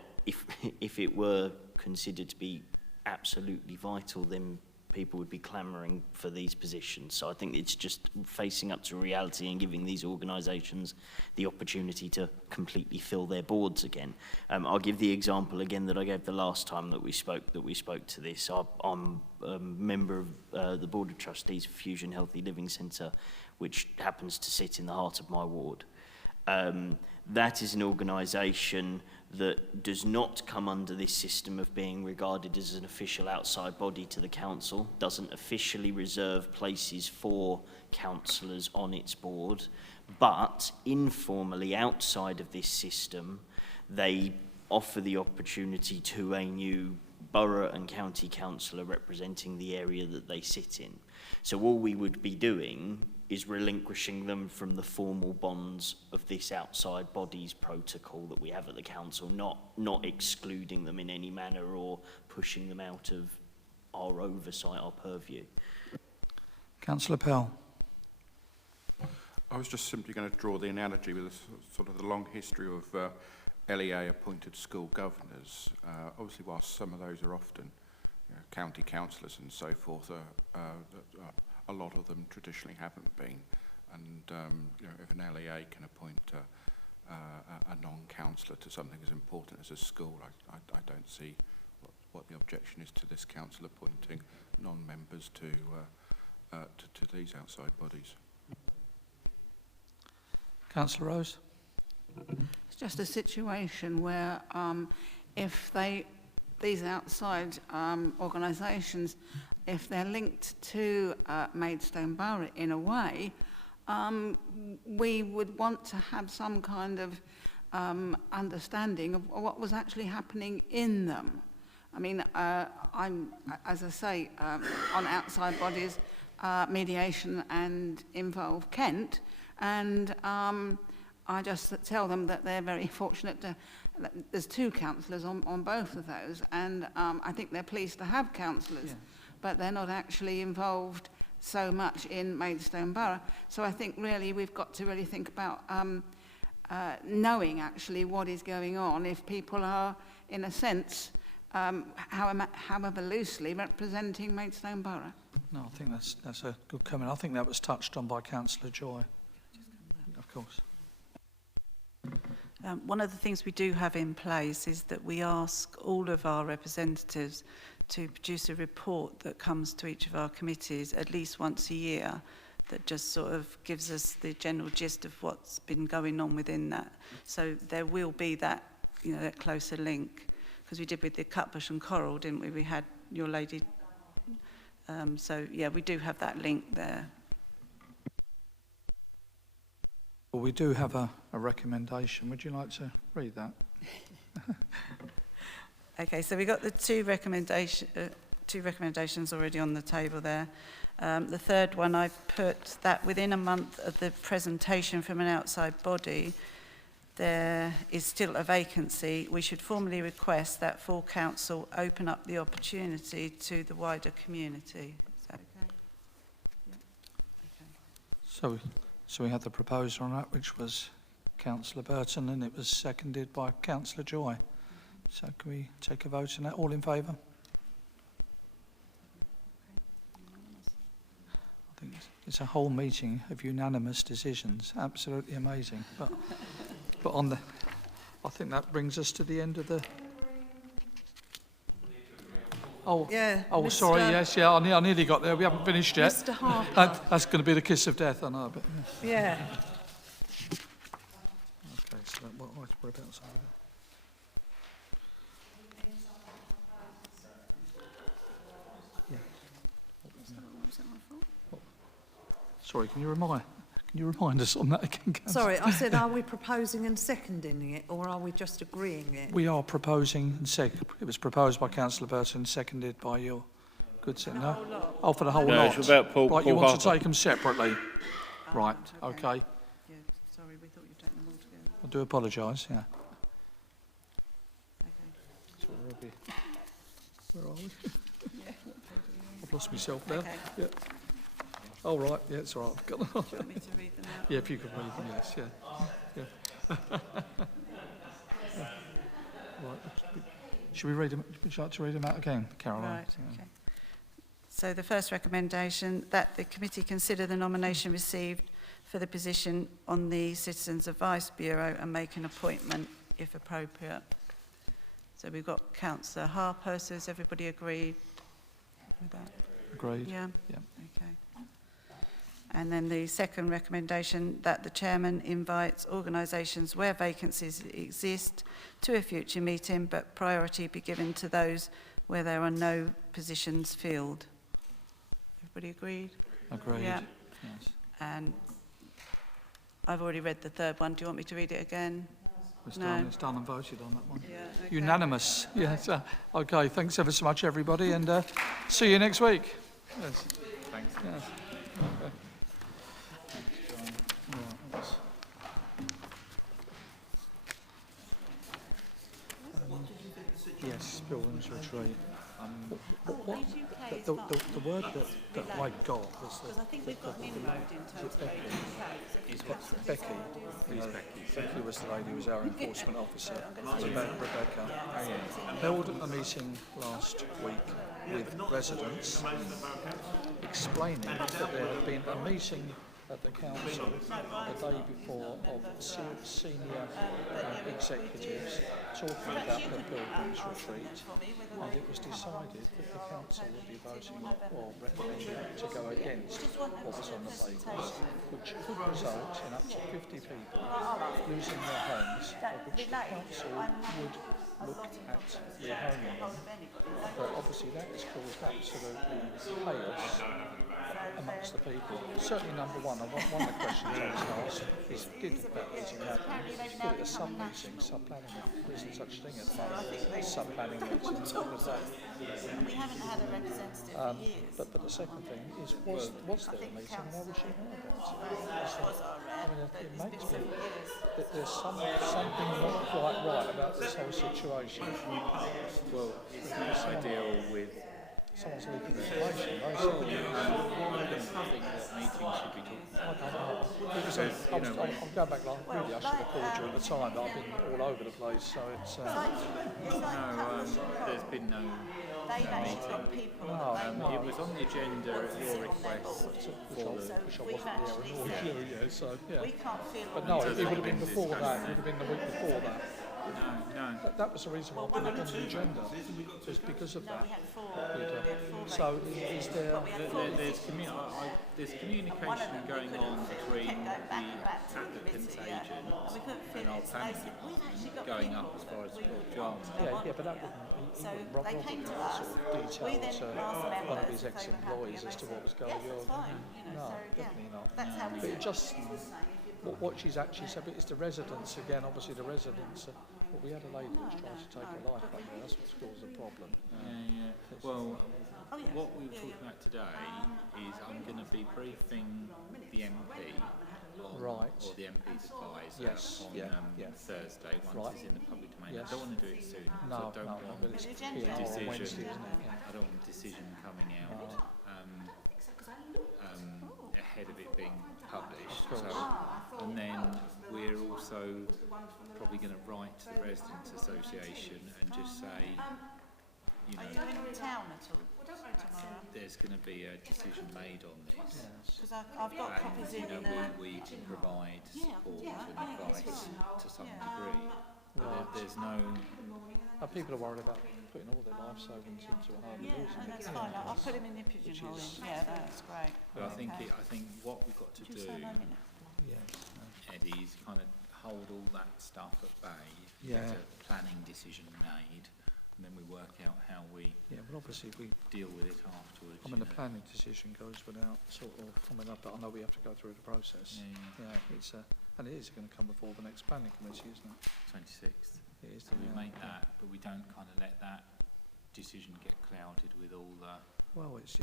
if it were considered to be absolutely vital, then people would be clamouring for these positions. So I think it's just facing up to reality and giving these organisations the opportunity to completely fill their boards again. I'll give the example again that I gave the last time that we spoke to this. I'm a member of the Board of Trustees for Fusion Healthy Living Centre, which happens to sit in the heart of my ward. That is an organisation that does not come under this system of being regarded as an official outside body to the council, doesn't officially reserve places for councillors on its board, but informally outside of this system, they offer the opportunity to a new borough and county councillor representing the area that they sit in. So all we would be doing is relinquishing them from the formal bonds of this outside body's protocol that we have at the council, not excluding them in any manner or pushing them out of our oversight, our purview. Councillor Pell. I was just simply going to draw the analogy with sort of the long history of LEA-appointed school governors. Obviously, whilst some of those are often county councillors and so forth, a lot of them traditionally haven't been. And if an LEA can appoint a non-councillor to something as important as a school, I don't see what the objection is to this council appointing non-members to these outside bodies. Councillor Rose? It's just a situation where if these outside organisations, if they're linked to Maidstone Borough in a way, we would want to have some kind of understanding of what was actually happening in them. I mean, I'm, as I say, on outside bodies, mediation and involve Kent, and I just tell them that they're very fortunate to, there's 2 councillors on both of those, and I think they're pleased to have councillors, but they're not actually involved so much in Maidstone Borough. So I think really we've got to really think about knowing actually what is going on if people are, in a sense, however loosely representing Maidstone Borough. No, I think that's a good comment. I think that was touched on by Councillor Joy. Of course. One of the things we do have in place is that we ask all of our representatives to produce a report that comes to each of our committees at least once a year that just sort of gives us the general gist of what's been going on within that. So there will be that, that closer link, because we did with the Cutbush and Coral, didn't we? We had your lady. So yeah, we do have that link there. Well, we do have a recommendation. Would you like to read that? Okay, so we got the two recommendations already on the table there. The third one, I put that within a month of the presentation from an outside body, there is still a vacancy. We should formally request that full council open up the opportunity to the wider community. Is that okay? Yeah. Okay. So we had the proposal on that, which was Councillor Burton, and it was seconded by Councillor Joy. So can we take a vote on that? All in favour? I think it's a whole meeting of unanimous decisions. Absolutely amazing. But I think that brings us to the end of the. Oh, yeah. Oh, Mr. sorry. Yes, yeah. I nearly got there. We haven't finished yet. Mr. Harper. That's going to be the kiss of death, I know. But yeah. Okay. So whereabouts are we? Sorry, can you remind us on that again, Councillor? Sorry, I said, are we proposing and seconding it, or are we just agreeing it? We are proposing and it was proposed by Councillor Burton, seconded by your good set. No? Oh, for the whole lot. It's about Paul, right, Paul you want Harper. to take them separately? Right, okay. Yeah, sorry, we thought you'd taken them all together. I do apologise, yeah. Okay. So where are we? Yeah. I've lost myself now. Okay. Yeah. Oh, right, yeah, it's all right. Do you want me to read them out? Yeah, if you could read them, yes, yeah. Right, should we read them? Would you like to read them out again, Caroline? Right, okay. So the first recommendation, that the committee consider the nomination received for the position on the Citizens Advice Bureau and make an appointment if appropriate. So we've got Councillor Harper, so has everybody agreed with that? Agreed. Yeah? Yeah. Okay. And then the second recommendation, that the chairman invites organisations where vacancies exist to a future meeting, but priority be given to those where there are no positions filled. Everybody agreed? Agreed. Yeah. Yes. And I've already read the third one. Do you want me to read it again? It's No. done. It's done and voted on that one. Yeah, okay. Unanimous. Yes. Okay. Thanks ever so much, everybody, and see you next week. Yes. Thanks. Yes. Okay. Yes, Pilgrim's Retreat. The word that I got was Because I think we've got an inroad in terms of Becky. Becky was the lady who was our enforcement officer. Rebecca held a meeting last week with residents, explaining that there had been a meeting at the council the day before of senior executives talking about the pilgrims retreat, and it was decided that the council would be voting or recommending to go against what was on the papers, which could result in up to 50 people losing their homes, of which the council would look at rehoming them. But obviously that has caused absolutely chaos amongst the people. Certainly number one, one of the questions I was asked is, did that meeting happen? Call it a sub-meeting, sub-planning meeting. There isn't such thing at the moment, sub-planning meeting. We haven't had a representative for years. But the second thing is, was there a meeting? Why would she know about it? I mean, it makes me that there's something not quite right about this whole situation. Well, it's not ideal with someone's leaking information, basically. Why do you think that meetings should be talking about? I don't know. I'm going back like, really, I should have called you at the time, but I've been all over the place, so it's... there's been no meeting. No. It was on the agenda at your request Which I wasn't there, so, yeah. We can't feel... But no, it would have been before that, it would have been the week before that. No. That was the reason why I put it on the agenda, was because of that. We had four. So is there... There's communication going on between the applicant's agent and our planning department going up as far as Port Jarman. Yeah, but that wouldn't... Rob came to us. Sort of detail to one of his ex-employees as to what was going on. No, definitely not. But it just... What she's actually said, but it's the residents again. Obviously, the residents. We had a lady who was trying to take her life back there. That's what's caused the problem. Yeah. Well, what we were talking about today is I'm going to be briefing the MP, or the MP's advisor on Thursday once it's in the public domain. I don't want to do it soon. No, I don't want but it's decision. I don't want a decision coming out. Ahead of it being published. And then we're also probably going to write to the Residents Association and just say, you know, are you in town at all tomorrow? There's going to be a decision made on this. Because I've got copies in we can provide support and advice to some degree. There's no... people are worried about putting all their life savings into a hard losing. That's fine. I'll put them in the pigeonhole. That's great. But I think what we've got to do, Eddie, is kind of hold all that stuff at bay, get a planning decision made, and then we work out how we obviously we deal with it afterwards. I mean, the planning decision goes without sort of... but I know we have to go through the process. It's and it is going to come before the next planning committee, isn't it? 26th. It is. So we make that, but we don't kind of let that decision get clouded with all the... Well, it's